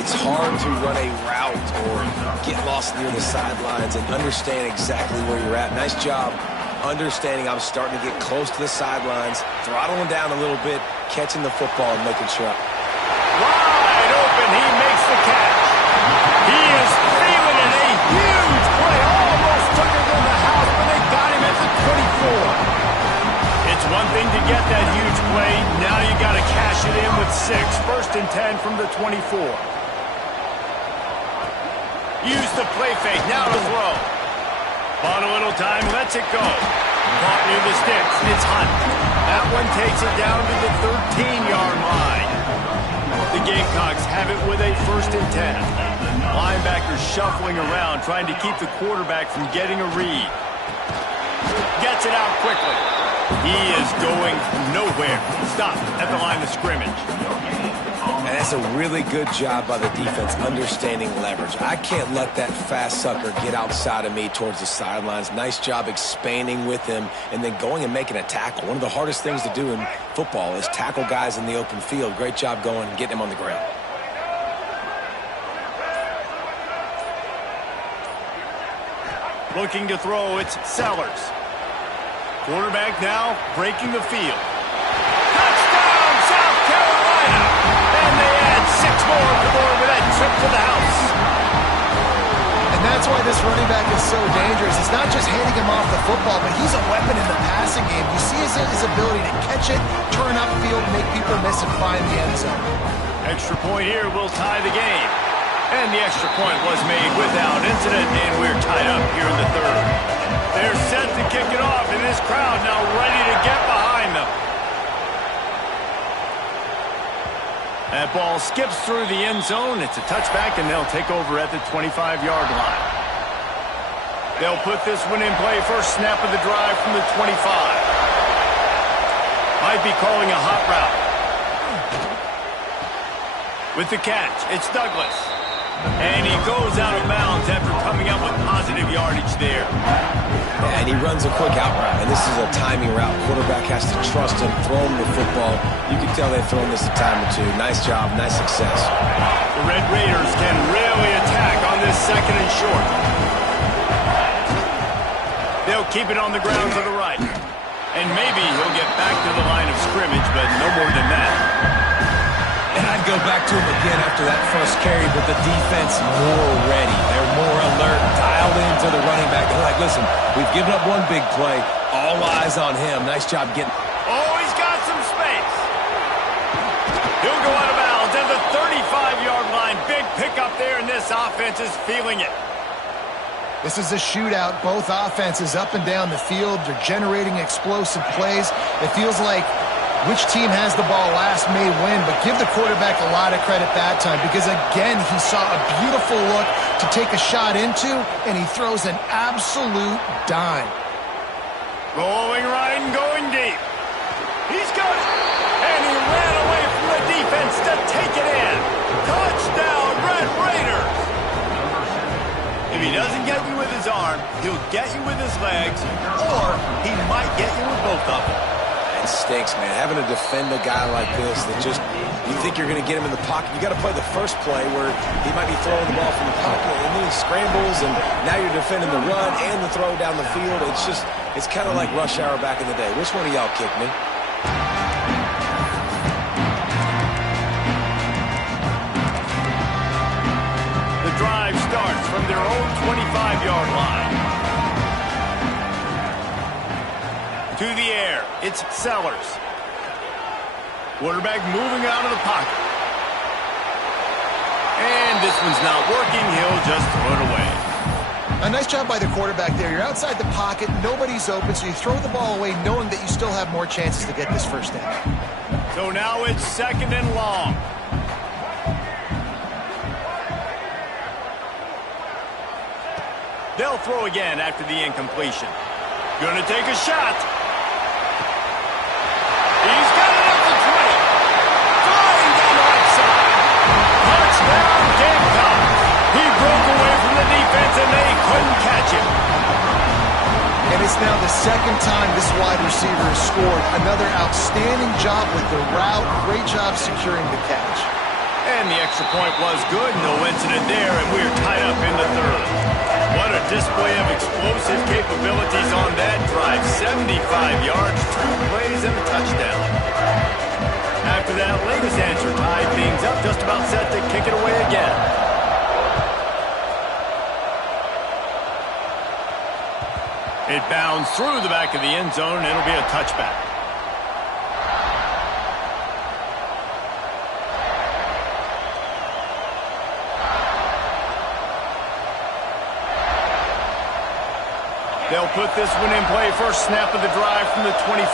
It's hard to run a route or get lost near the sidelines and understand exactly where you're at. Nice job understanding I'm starting to get close to the sidelines, throttling down a little bit, catching the football and making sure. Wide open, he makes the catch. He is feeling it, a huge play. Almost took it in the house, but they got him at the 24. It's one thing to get that huge play. Now you got to cash it in with 6. 1st and 10 from the 24. Use the play fake. Now to throw. Bought a little time. Lets it go. Caught near the sticks. It's Hunt. That one takes it down to the 13-yard line. The Gamecocks have it with a 1st and 10. Linebackers shuffling around, trying to keep the quarterback from getting a read. Gets it out quickly. He is going nowhere. Stop at the line of scrimmage. And that's a really good job by the defense understanding leverage. I can't let that fast sucker get outside of me towards the sidelines. Nice job expanding with him and then going and making a tackle. One of the hardest things to do in football is tackle guys in the open field. Great job going and getting him on the ground. Looking to throw, it's Sellers. Quarterback now breaking the field. Touchdown, South Carolina! And they add 6 more on the board with that trip to the house. And that's why this running back is so dangerous. It's not just handing him off the football, but he's a weapon in the passing game. You see his ability to catch it, turn upfield, make people miss, and find the end zone. Extra point here will tie the game. And the extra point was made without incident, and we're tied up here in the 3rd. They're set to kick it off, and this crowd now ready to get behind them. That ball skips through the end zone. It's a touchback, and they'll take over at the 25-yard line. They'll put this one in play. First snap of the drive from the 25. Might be calling a hot route. With the catch, it's Douglas. And he goes out of bounds after coming out with positive yardage there. And he runs a quick out route, and this is a timing route. Quarterback has to trust him, throw him the football. You can tell they've thrown this a time or two. Nice job, nice success. The Red Raiders can really attack on this 2nd and short. They'll keep it on the ground to the right. And maybe he'll get back to the line of scrimmage, but no more than that. And I'd go back to him again after that first carry, but the defense more ready. They're more alert, dialed into the running back. They're like, listen, we've given up one big play. All eyes on him. Nice job getting... Oh, he's got some space. He'll go out of bounds at the 35-yard line. Big pickup there, and this offense is feeling it. This is a shootout. Both offenses up and down the field. They're generating explosive plays. It feels like which team has the ball last may win, but give the quarterback a lot of credit that time because, again, he saw a beautiful look to take a shot into, and he throws an absolute dime. Rolling right and going deep. He's got it. And he ran away from the defense to take it in. Touchdown, Red Raiders. If he doesn't get you with his arm, he'll get you with his legs, or he might get you with both of them. It stinks, man. Having to defend a guy like this that just, you think you're going to get him in the pocket. You got to play the first play where he might be throwing the ball from the pocket, and then he scrambles, and now you're defending the run and the throw down the field. It's just, it's kind of like rush hour back in the day. Which one of y'all kicked me? The drive starts from their own 25-yard line. To the air, it's Sellers. Quarterback moving out of the pocket. And this one's not working. He'll just throw it away. A nice job by the quarterback there. You're outside the pocket, nobody's open, so you throw the ball away knowing that you still have more chances to get this first down. So now it's 2nd and long. They'll throw again after the incompletion. Gonna take a shot. He's got it up to 20. Flying down the right side. Touchdown, Gamecocks. He broke away from the defense and they couldn't catch him. And it's now the second time this wide receiver has scored. Another outstanding job with the route. Great job securing the catch. And the extra point was good. No incident there, and we're tied up in the third. What a display of explosive capabilities on that drive. 75 yards, 2 plays, and a touchdown. After that latest answer tied things up, just about set to kick it away again. It bounds through the back of the end zone, and it'll be a touchback. They'll put this one in play. First snap of the drive from the 25.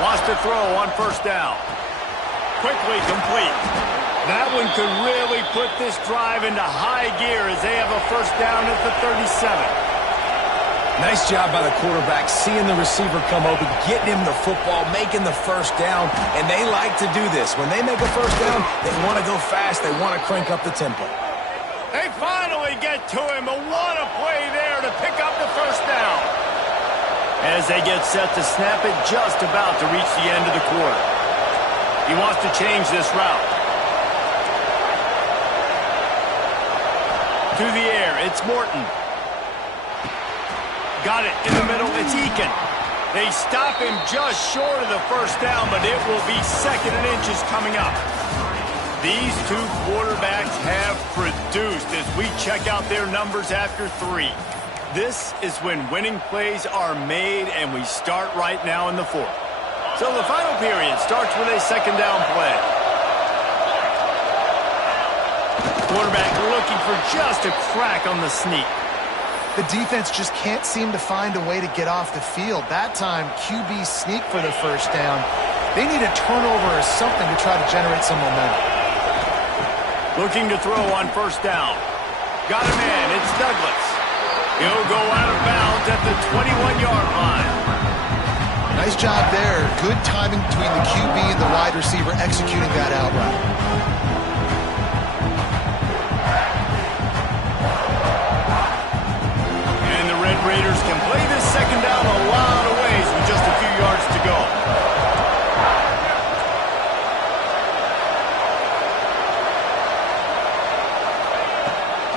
Wants to throw on first down. Quickly complete. That one could really put this drive into high gear as they have a first down at the 37. Nice job by the quarterback, seeing the receiver come open, getting him the football, making the first down, and they like to do this. When they make a first down, they want to go fast. They want to crank up the tempo. They finally get to him, but what a play there to pick up the first down. As they get set to snap it, just about to reach the end of the quarter. He wants to change this route. To the air, it's Morton. Got it in the middle, it's Eakin. They stop him just short of the first down, but it will be 2nd and inches coming up. These two quarterbacks have produced as we check out their numbers after 3. This is when winning plays are made, and we start right now in the 4th. So the final period starts with a 2nd down play. Quarterback looking for just a crack on the sneak. The defense just can't seem to find a way to get off the field. That time, QB sneak for the first down. They need a turnover or something to try to generate some momentum. Looking to throw on first down. Got a man, it's Douglas. He'll go out of bounds at the 21-yard line. Nice job there. Good timing between the QB and the wide receiver executing that out route. And the Red Raiders can play this 2nd down a lot of ways with just a few yards to go.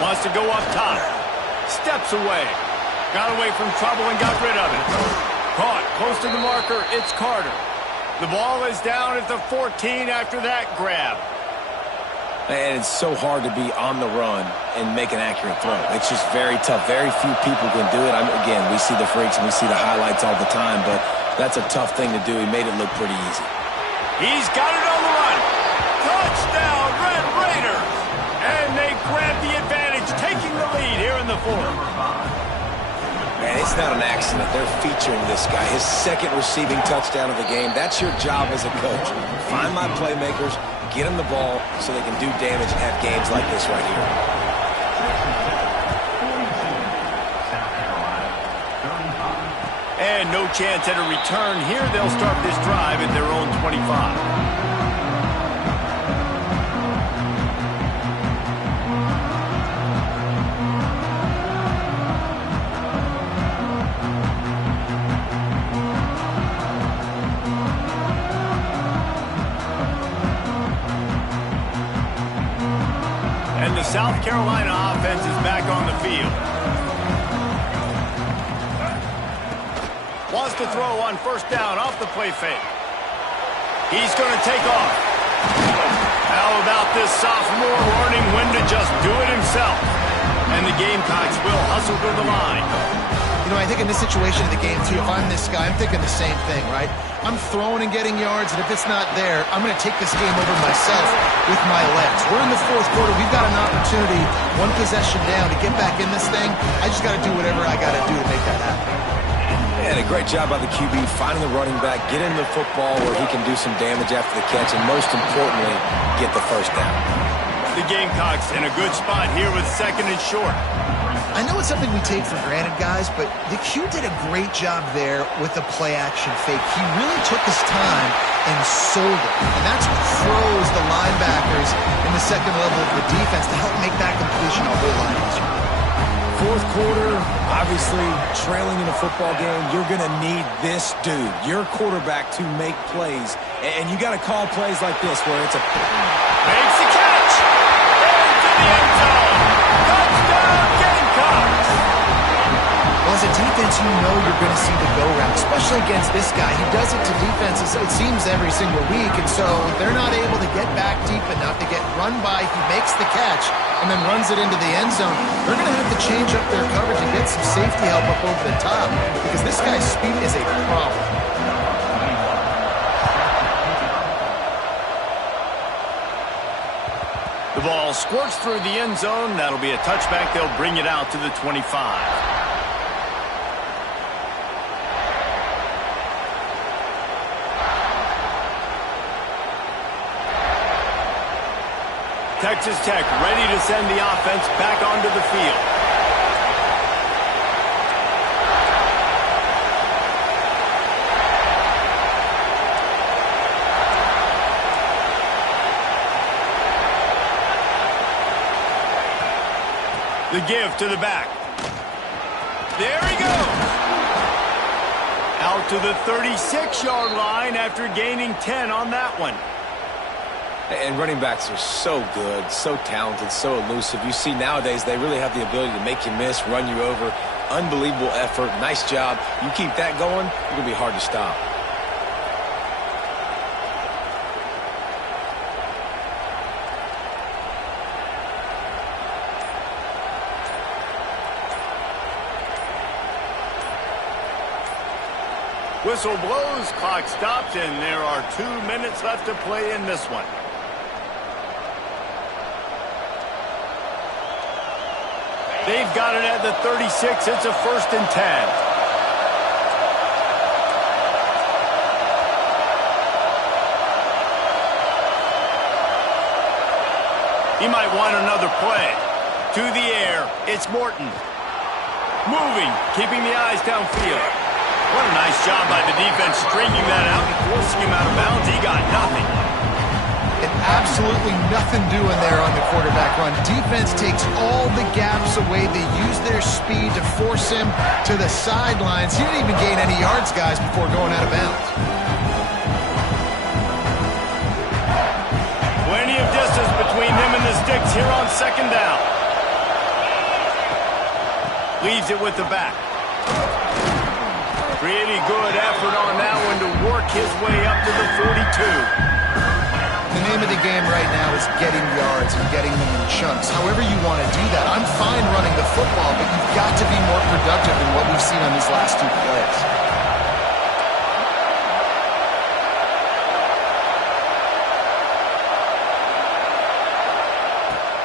Wants to go up top. Steps away. Got away from trouble and got rid of it. Caught close to the marker. It's Carter. The ball is down at the 14 after that grab. And it's so hard to be on the run and make an accurate throw. It's just very tough. Very few people can do it. Again, we see the freaks and we see the highlights all the time, but that's a tough thing to do. He made it look pretty easy. He's got it on the run. Touchdown, Red Raiders. And they grab the advantage, taking the lead here in the 4th. Man, it's not an accident. They're featuring this guy. His 2nd receiving touchdown of the game. That's your job as a coach. Find my playmakers, get them the ball so they can do damage and have games like this right here. And no chance at a return here. They'll start this drive at their own 25. And the South Carolina offense is back on the field. Wants to throw on first down off the play fake. He's going to take off. How about this sophomore learning when to just do it himself? And the Gamecocks will hustle to the line. You know, I think in this situation of the game, too, if I'm this guy, I'm thinking the same thing, right? I'm throwing and getting yards, and if it's not there, I'm going to take this game over myself with my legs. We're in the 4th quarter. We've got an opportunity, one possession down, to get back in this thing. I just got to do whatever I got to do to make that happen. And a great job by the QB, finding the running back, get him the football where he can do some damage after the catch, and most importantly, get the first down. The Gamecocks in a good spot here with 2nd and short. I know it's something we take for granted, guys, but the Q did a great job there with the play-action fake. He really took his time and sold it. And that's what froze the linebackers in the second level of the defense to help make that completion a whole lot easier. Fourth quarter, obviously trailing in a football game, you're going to need this dude, your quarterback, to make plays. And you got to call plays like this where it's a... Makes the catch! Into the end zone! Touchdown, Gamecocks! Well, as a defense, you know you're going to see the go-round, especially against this guy. He does it to defenses, it seems, every single week, and so if they're not able to get back deep enough to get run by, he makes the catch and then runs it into the end zone. They're going to have to change up their coverage and get some safety help up over the top because this guy's speed is a problem. The ball squirts through the end zone. That'll be a touchback. They'll bring it out to the 25. Texas Tech ready to send the offense back onto the field. The give to the back. There he goes. Out to the 36-yard line after gaining 10 on that one. And running backs are so good, so talented, so elusive. You see nowadays they really have the ability to make you miss, run you over. Unbelievable effort. Nice job. You keep that going, it's going to be hard to stop. Whistle blows, clock stops, and there are 2 minutes left to play in this one. They've got it at the 36. It's a 1st and 10. He might want another play. To the air, it's Morton. Moving, keeping the eyes downfield. What a nice job by the defense stringing that out and forcing him out of bounds. He got nothing. And absolutely nothing doing there on the quarterback run. Defense takes all the gaps away. They use their speed to force him to the sidelines. He didn't even gain any yards, guys, before going out of bounds. Plenty of distance between him and the sticks here on 2nd down. Leaves it with the back. Pretty good effort on that one to work his way up to the 42. The name of the game right now is getting yards and getting them in chunks. However you want to do that. I'm fine running the football, but you've got to be more productive than what we've seen on these last 2 plays.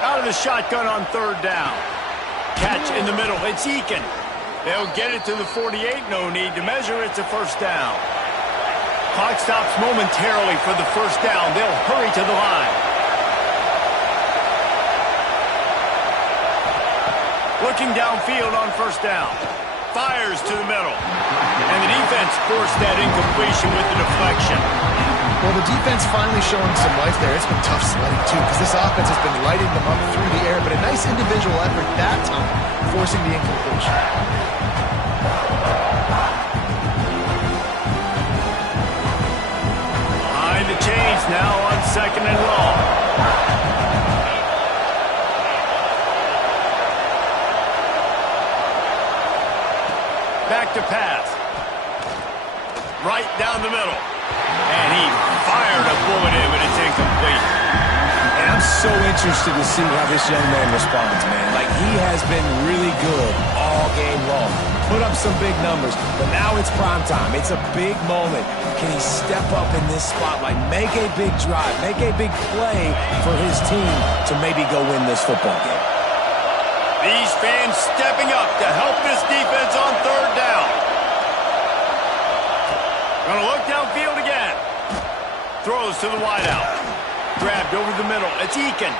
Out of the shotgun on 3rd down. Catch in the middle. It's Eakin. They'll get it to the 48. No need to measure. It's a 1st down. Clock stops momentarily for the 1st down. They'll hurry to the line. Looking downfield on 1st down. Fires to the middle. And the defense forced that incompletion with the deflection. Well, the defense finally showing some life there. It's been tough sledding, too, because this offense has been lighting them up through the air, but a nice individual effort that time, forcing the incompletion. Behind the chains now on 2nd and long. Back to pass. Right down the middle. And he fired a bullet in, but it's incomplete. And I'm so interested to see how this young man responds, man. Like, he has been really good all game long. Put up some big numbers, but now it's prime time. It's a big moment. Can he step up in this spotlight, make a big drive, make a big play for his team to maybe go win this football game? These fans stepping up to help this defense on 3rd down. Gonna look downfield again. Throws to the wideout. Grabbed over the middle. It's Eakin.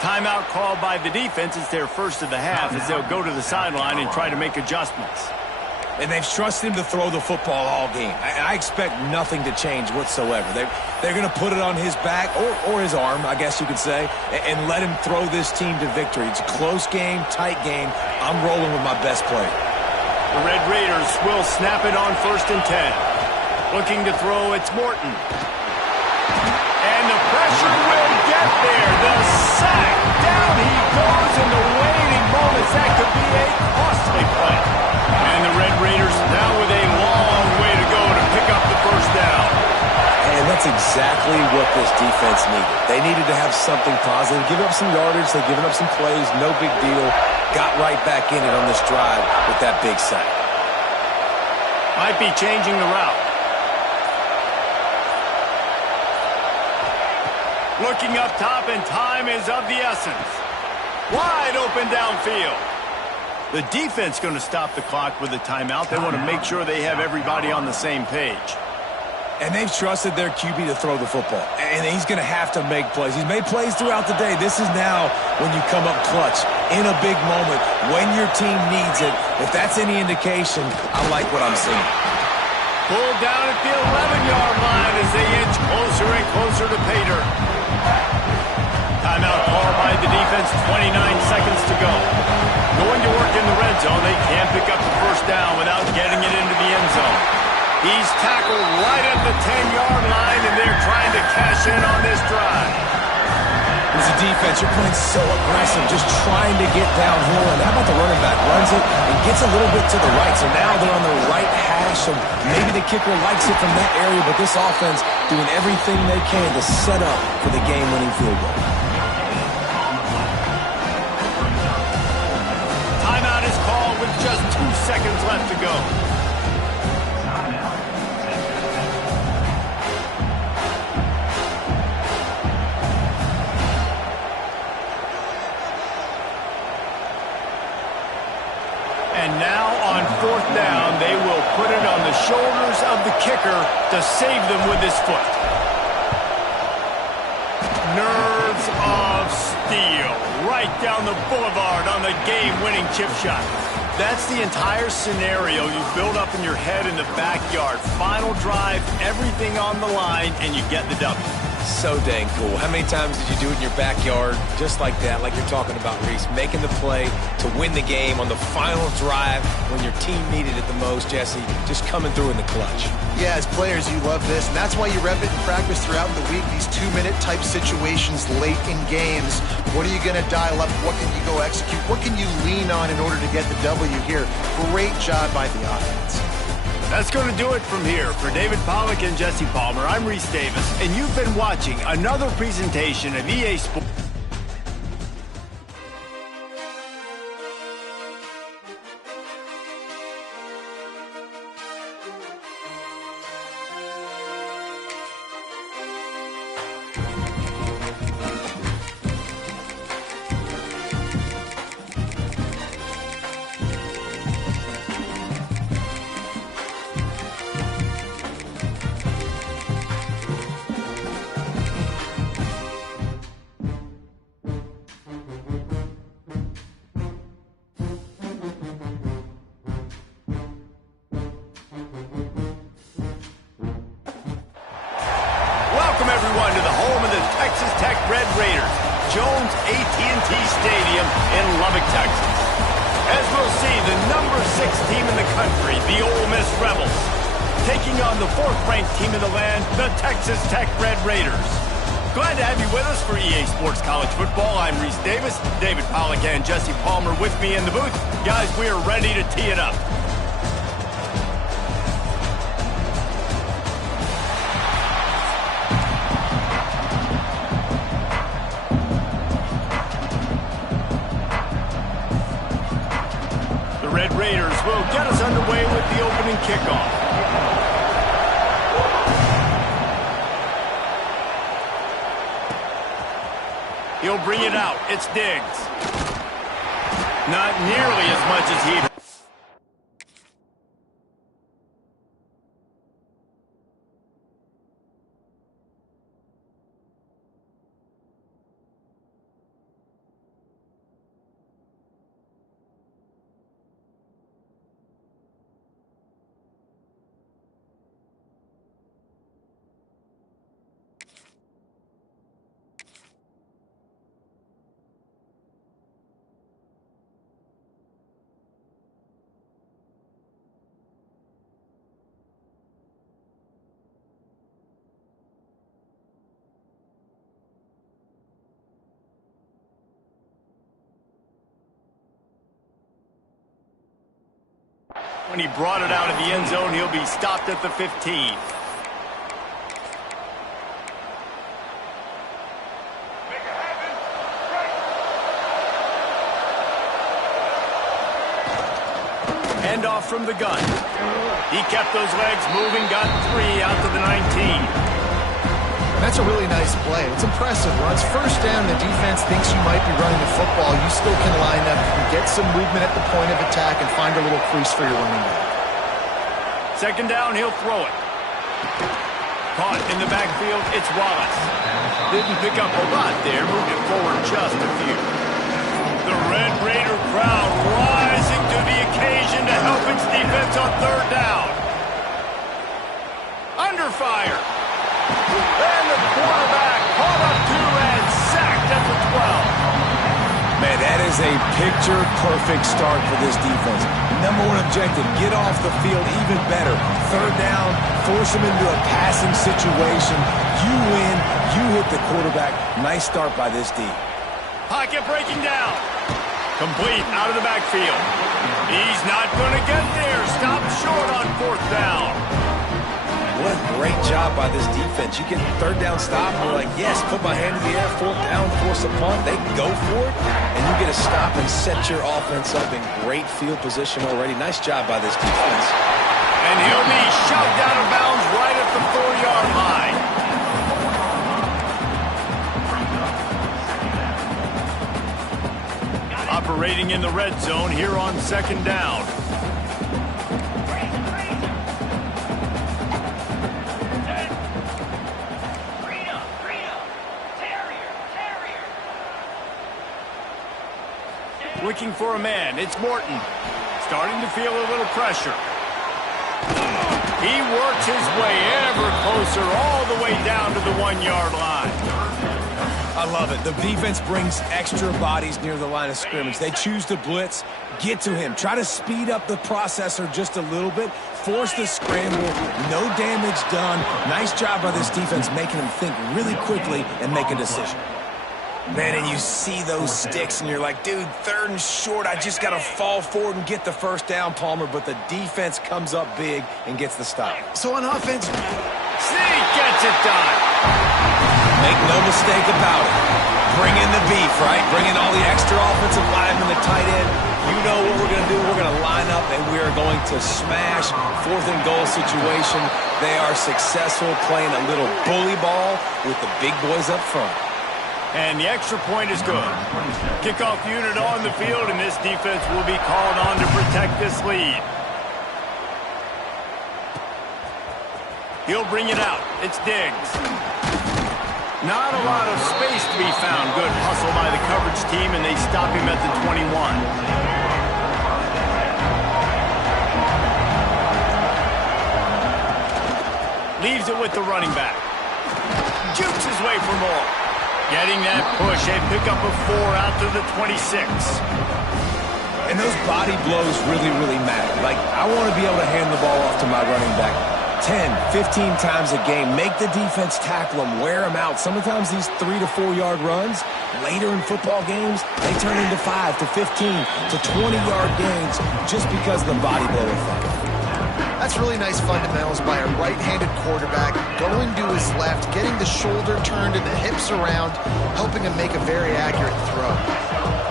Timeout called by the defense. It's their first of the half as they'll go to the sideline and try to make adjustments. And they've trusted him to throw the football all game. I expect nothing to change whatsoever. They're going to put it on his back, or his arm, I guess you could say, and let him throw this team to victory. It's a close game, tight game. I'm rolling with my best player. The Red Raiders will snap it on 1st and 10. Looking to throw, it's Morton. And the pressure will get there. The sack. Down he goes in the waiting moments. That could be a costly play. And the Red Raiders now with a long way to go to pick up the first down. And that's exactly what this defense needed. They needed to have something positive. Give up some yardage. They've given up some plays. No big deal. Got right back in it on this drive with that big sack. Might be changing the route. Looking up top, and time is of the essence. Wide open downfield. The defense going to stop the clock with a timeout. They want to make sure they have everybody on the same page. And they've trusted their QB to throw the football. And he's going to have to make plays. He's made plays throughout the day. This is now when you come up clutch in a big moment when your team needs it. If that's any indication, I like what I'm seeing. Pulled down at the 11-yard line as they inch closer and closer to pay dirt. Timeout called by the defense, 29 seconds to go. Going to work in the red zone. They can't pick up the first down without getting it into the end zone. He's tackled right at the 10-yard line, and they're trying to cash in on this drive. As a defense, you're playing so aggressive, just trying to get downhill. And how about the running back? Runs it and gets a little bit to the right. So now they're on the right hash, so maybe the kicker likes it from that area, but this offense doing everything they can to set up for the game-winning field goal. Timeout is called with just 2 seconds left to go. And now on 4th down, they will put it on the shoulders of the kicker to save them with his foot. Nerves of steel right down the boulevard on the game-winning chip shot. That's the entire scenario you build up in your head in the backyard. Final drive, everything on the line, and you get the W. So dang cool. How many times did you do it in your backyard just like that, like you're talking about, Reese? Making the play to win the game on the final drive when your team needed it the most, Jesse. Just coming through in the clutch. Yeah, as players, you love this, and that's why you rep it in practice throughout the week, these 2-minute type situations late in games. What are you going to dial up? What can you go execute? What can you lean on in order to get the W here? Great job by the offense. That's going to do it from here. For David Pollack and Jesse Palmer, I'm Reese Davis, and you've been watching another presentation of EA Sports. Welcome, everyone, to the home of the Texas Tech Red Raiders, Jones AT&T Stadium in Lubbock, Texas. As we'll see, the number 6 team in the country, the Ole Miss Rebels, taking on the 4th-ranked team in the land, the Texas Tech Red Raiders. Glad to have you with us for EA Sports College Football. I'm Reese Davis, David Pollack and Jesse Palmer with me in the booth. Guys, we are ready to tee it up. The Red Raiders will get us underway with the opening kickoff. He'll bring it out. It's Diggs. Not nearly as much as he'd. When he brought it out of the end zone, he'll be stopped at the 15. Hand off from the gun. He kept those legs moving, got 3 out to the 19. That's a really nice play. It's impressive. When it's first down, the defense thinks you might be running the football. You still can line up, you can get some movement at the point of attack and find a little crease for your running back. Second down, he'll throw it. Caught in the backfield, it's Wallace. Didn't pick up a lot there, moving forward just a few. The Red Raider crowd rising to the occasion to help its defense on third down. Under fire. And the quarterback caught up to and sacked at the 12. Man, that is a picture-perfect start for this defense. Number one objective, get off the field even better. Third down, force them into a passing situation. You win, you hit the quarterback. Nice start by this D. Pocket breaking down. Complete out of the backfield. He's not going to get there. Stopped short on fourth down. What a great job by this defense. You get third down stop, and you're like, yes, put my hand in the air, fourth down, force a punt. They go for it, and you get a stop and set your offense up in great field position already. Nice job by this defense. And he'll be shoved out of bounds right at the 4-yard line. Operating in the red zone here on second down. Looking for a man. It's Morton. Starting to feel a little pressure. He works his way ever closer all the way down to the 1-yard line. I love it. The defense brings extra bodies near the line of scrimmage. They choose to blitz, get to him, try to speed up the processor just a little bit, force the scramble, no damage done. Nice job by this defense making him think really quickly and make a decision. Man, and you see those sticks, and you're like, dude, third and short, I just got to fall forward and get the first down, Palmer, but the defense comes up big and gets the stop. So on offense, Sneak gets it done. Make no mistake about it. Bring in the beef, right? Bring in all the extra offensive linemen, the tight end. You know what we're going to do. We're going to line up, and we are going to smash fourth and goal situation. They are successful playing a little bully ball with the big boys up front. And the extra point is good. Kickoff unit on the field, and this defense will be called on to protect this lead. He'll bring it out. It's Diggs. Not a lot of space to be found. Good hustle by the coverage team, and they stop him at the 21. Leaves it with the running back. Jukes his way for more. Getting that push, a pickup of 4 out to the 26. And those body blows really, really matter. Like, I want to be able to hand the ball off to my running back 10, 15 times a game. Make the defense tackle them, wear them out. Sometimes these 3 to 4 yard runs, later in football games, they turn into 5 to 15 to 20-yard gains just because of the body blow effect. that's really nice fundamentals by a right-handed quarterback, going to his left, getting the shoulder turned and the hips around, helping him make a very accurate throw.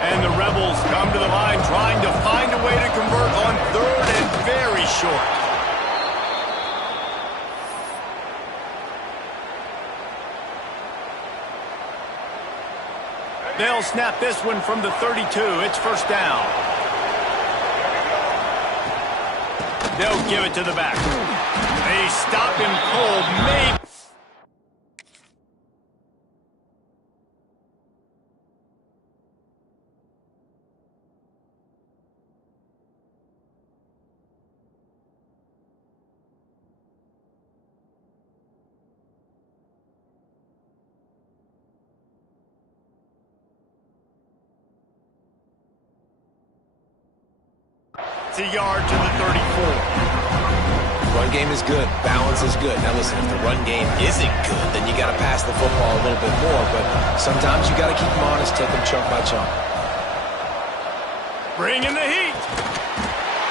And the Rebels come to the line trying to find a way to convert on third and very short. They'll snap this one from the 32. It's first down. They'll give it to the back. They stop him cold. Maybe. It's a yard to the 34. Run game is good. Balance is good. Now listen, if the run game isn't good, then you got to pass the football a little bit more. But sometimes you got to keep them honest, take them chunk by chunk. Bring in the heat.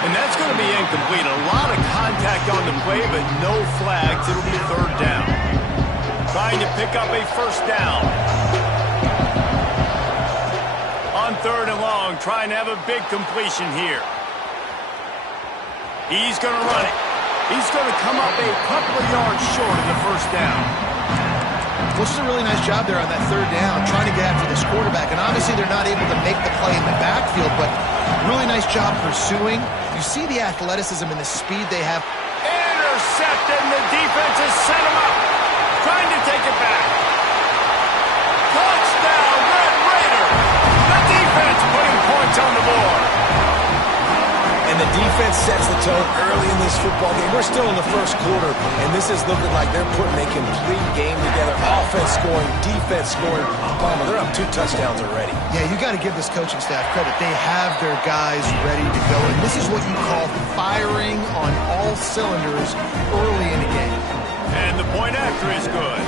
And that's going to be incomplete. A lot of contact on the play, but no flags. It'll be third down. Trying to pick up a first down. On third and long, trying to have a big completion here. He's going to run it. He's going to come up a couple of yards short of the first down. This is a really nice job there on that third down, trying to get after this quarterback. And obviously they're not able to make the play in the backfield, but really nice job pursuing. You see the athleticism and the speed they have. Intercepted, and the defense has set him up. Trying to take it back. Touchdown, Red Raider. The defense putting points on the board. And the defense sets the tone early in this football game. We're still in the first quarter, and this is looking like they're putting a complete game together. Offense scoring, defense scoring. Palmer, they're up 2 touchdowns already. Yeah, you got to give this coaching staff credit. They have their guys ready to go, and this is what you call firing on all cylinders early in a game. And the point after is good.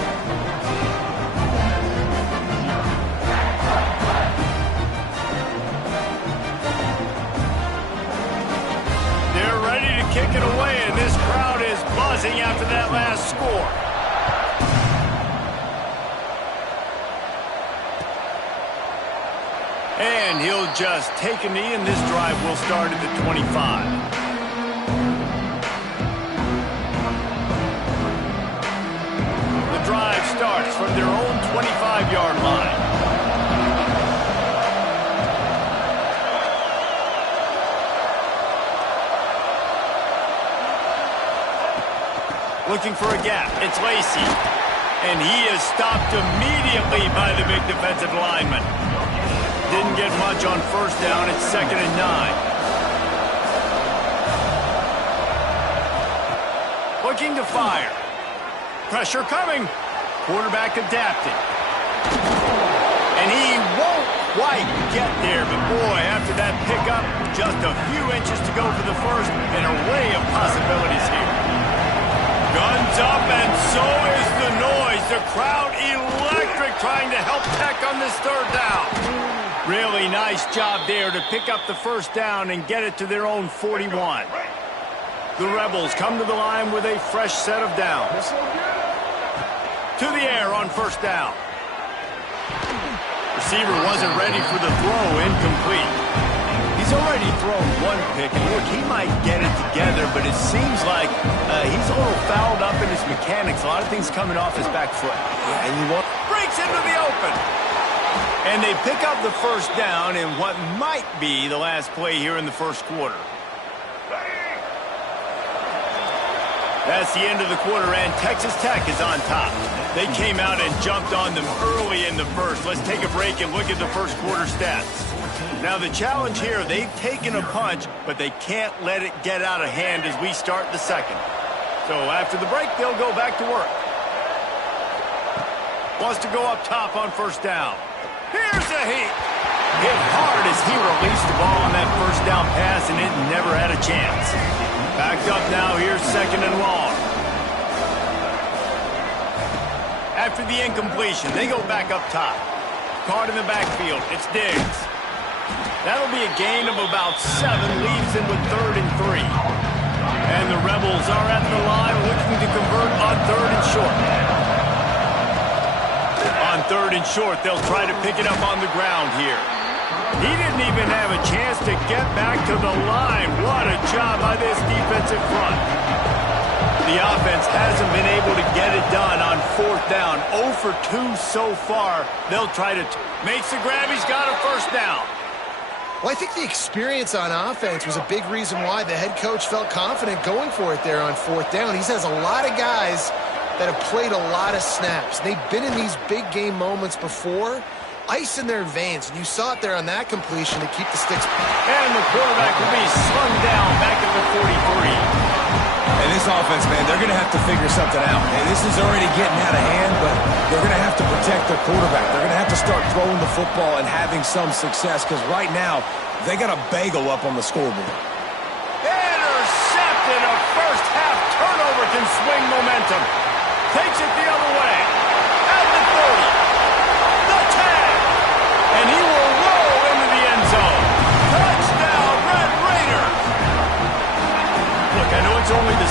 They're ready to kick it away, and this crowd is buzzing after that last score. And he'll just take a knee, and this drive will start at the 25. The drive starts from their own 25-yard line. Looking for a gap. It's Lacy. And he is stopped immediately by the big defensive lineman. Didn't get much on first down. It's 2nd and 9. Looking to fire. Pressure coming. Quarterback adapting. And he won't quite get there. But boy, after that pickup, just a few inches to go for the first. An array of possibilities here. Guns up, and so is the noise. The crowd electric, trying to help Tech on this third down. Really nice job there to pick up the first down and get it to their own 41. The Rebels come to the line with a fresh set of downs. To the air on first down. Receiver wasn't ready for the throw, incomplete. He's already thrown one pick, and look, he might get it together, but it seems like he's a little fouled up in his mechanics. A lot of things coming off his back foot. Yeah, and you want... Breaks into the open. And they pick up the first down in what might be the last play here in the first quarter. That's the end of the quarter, and Texas Tech is on top. They came out and jumped on them early in the first. Let's take a break and look at the first quarter stats. Now, the challenge here, they've taken a punch, but they can't let it get out of hand as we start the second. So after the break, they'll go back to work. Wants to go up top on first down. Here's a heat. Hit hard as he released the ball on that first down pass, and it never had a chance. Backed up now, here's 2nd and long. After the incompletion, they go back up top. Caught in the backfield, it's Diggs. That'll be a gain of about 7, leaves him with 3rd and 3. And the Rebels are at the line looking to convert on 3rd and short. On 3rd and short, they'll try to pick it up on the ground here. He didn't even have a chance to get back to the line. What a job by this defensive front. The offense hasn't been able to get it done on 4th down. 0 for 2 so far. They'll try to... Makes the grab. He's got a first down. Well, I think the experience on offense was a big reason why the head coach felt confident going for it there on 4th down. He has a lot of guys that have played a lot of snaps. They've been in these big game moments before. Ice in their veins, and you saw it there on that completion to keep the sticks. And the quarterback will be slung down back at the 43. And this offense, man, they're going to have to figure something out. And this is already getting out of hand, but they're going to have to protect their quarterback. They're going to have to start throwing the football and having some success, because right now, they got a bagel up on the scoreboard. Intercepted. A first half turnover can swing momentum. Takes it the other way. At the 30. The 10. And he will roll into the end zone. Touchdown, Red Raiders.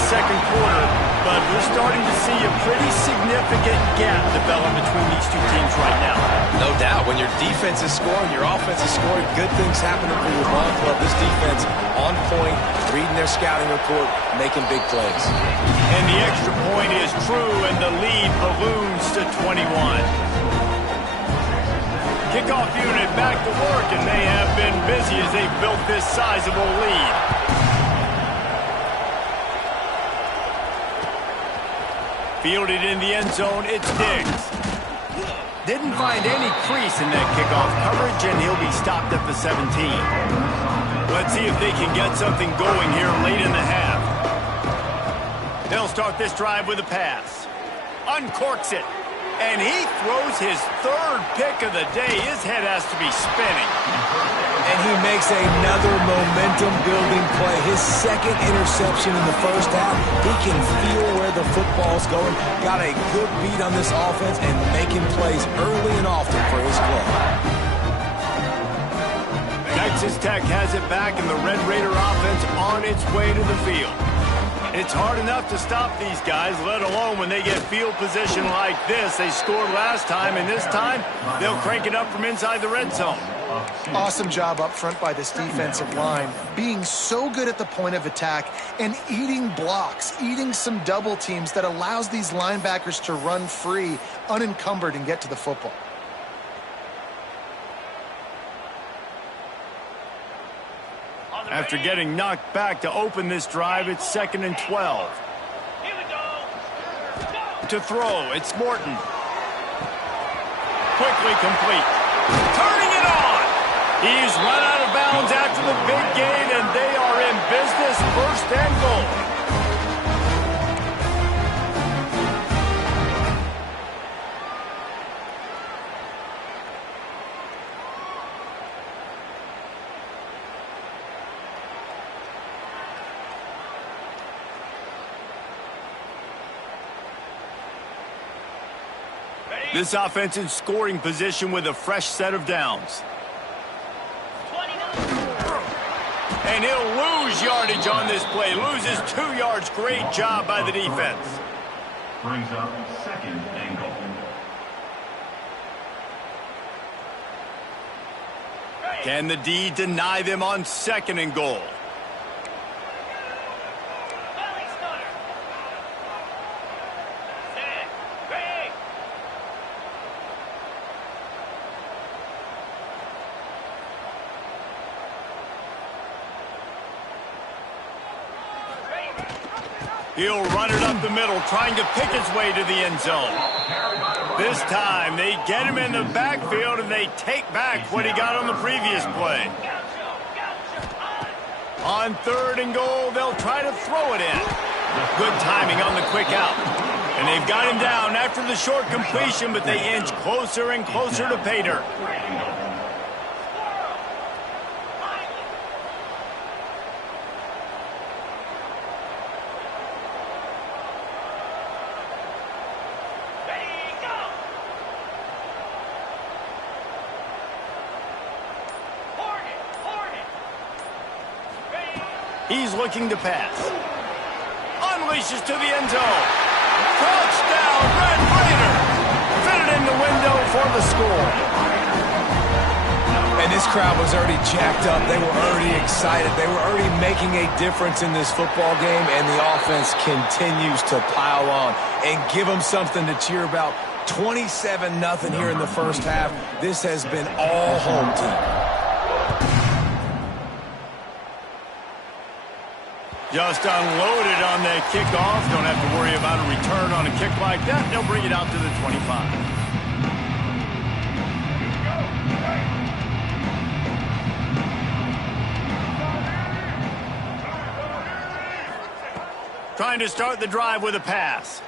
second quarter, but we're starting to see a pretty significant gap develop between these two teams right now. No doubt. When your defense is scoring, your offense is scoring, good things happening for your ball club. This defense on point, reading their scouting report, making big plays. And the extra point is true, and the lead balloons to 21. Kickoff unit back to work, and they have been busy as they've built this sizable lead. Fielded in the end zone, it's Diggs. Didn't find any crease in that kickoff coverage, and he'll be stopped at the 17. Let's see if they can get something going here late in the half. They'll start this drive with a pass. Uncorks it. And he throws his third pick of the day. His head has to be spinning. And he makes another momentum-building play. His second interception in the first half. He can feel where the football's going. Got a good beat on this offense and making plays early and often for his club. Texas Tech has it back, and the Red Raider offense on its way to the field. It's hard enough to stop these guys, let alone when they get field position like this. They scored last time, and this time they'll crank it up from inside the red zone. Awesome job up front by this defensive line, being so good at the point of attack and eating blocks, eating some double teams that allows these linebackers to run free, unencumbered, and get to the football. After getting knocked back to open this drive, it's 2nd and 12. To throw, it's Morton. Quickly complete. Turning it on. He's run out of bounds after the big gain, and they are in business, 1st and goal. This offense in scoring position with a fresh set of downs. And he'll lose yardage on this play. Loses 2 yards. Great job by the defense. Brings up 2nd and goal. Can the D deny them on 2nd and goal? He'll run it up the middle, trying to pick his way to the end zone. This time, they get him in the backfield, and they take back what he got on the previous play. On 3rd and goal, they'll try to throw it in. Good timing on the quick out. And they've got him down after the short completion, but they inch closer and closer to pay dirt. He's looking to pass. Unleashes to the end zone. Touchdown, Red Raider. Fitted in the window for the score. And this crowd was already jacked up. They were already excited. They were already making a difference in this football game, and the offense continues to pile on and give them something to cheer about. 27-0 here in the first half. This has been all home team. Just unloaded on that kickoff. Don't have to worry about a return on a kick like that. They'll bring it out to the 25. Trying to start the drive with a pass.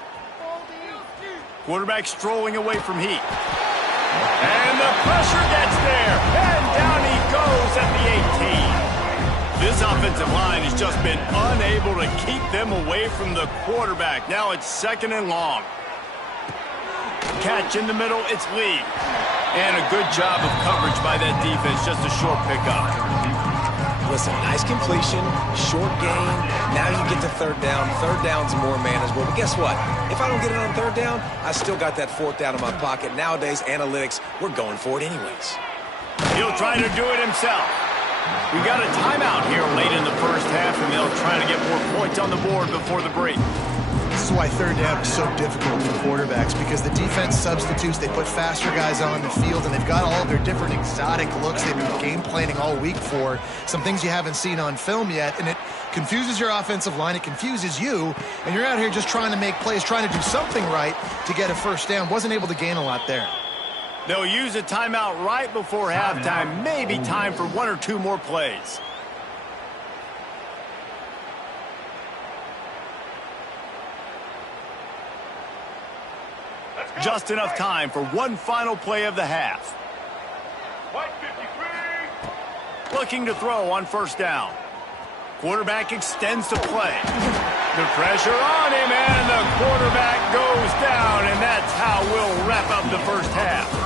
Quarterback strolling away from Heat. And the pressure gets there. And down he goes at the 18. This offensive line has just been unable to keep them away from the quarterback. Now it's 2nd and long. Catch in the middle, it's Lee. And a good job of coverage by that defense, just a short pickup. listen, nice completion, short gain. Now you get to third down. Third down's more manageable. But guess what? If I don't get it on third down, I still got that fourth down in my pocket. Nowadays, analytics, we're going for it anyways. He'll try to do it himself. We got a timeout here late in the first half, and they'll try to get more points on the board before the break. This is why third down is so difficult for quarterbacks, because the defense substitutes. They put faster guys on the field, and they've got all of their different exotic looks they've been game planning all week for, some things you haven't seen on film yet, and it confuses your offensive line. It confuses you, and you're out here just trying to make plays, trying to do something right to get a first down. Wasn't able to gain a lot there. They'll use a timeout right before halftime. Maybe time for one or two more plays. Just enough time for one final play of the half. Looking to throw on first down. Quarterback extends the play. The pressure on him, and the quarterback goes down, and that's how we'll wrap up the first half.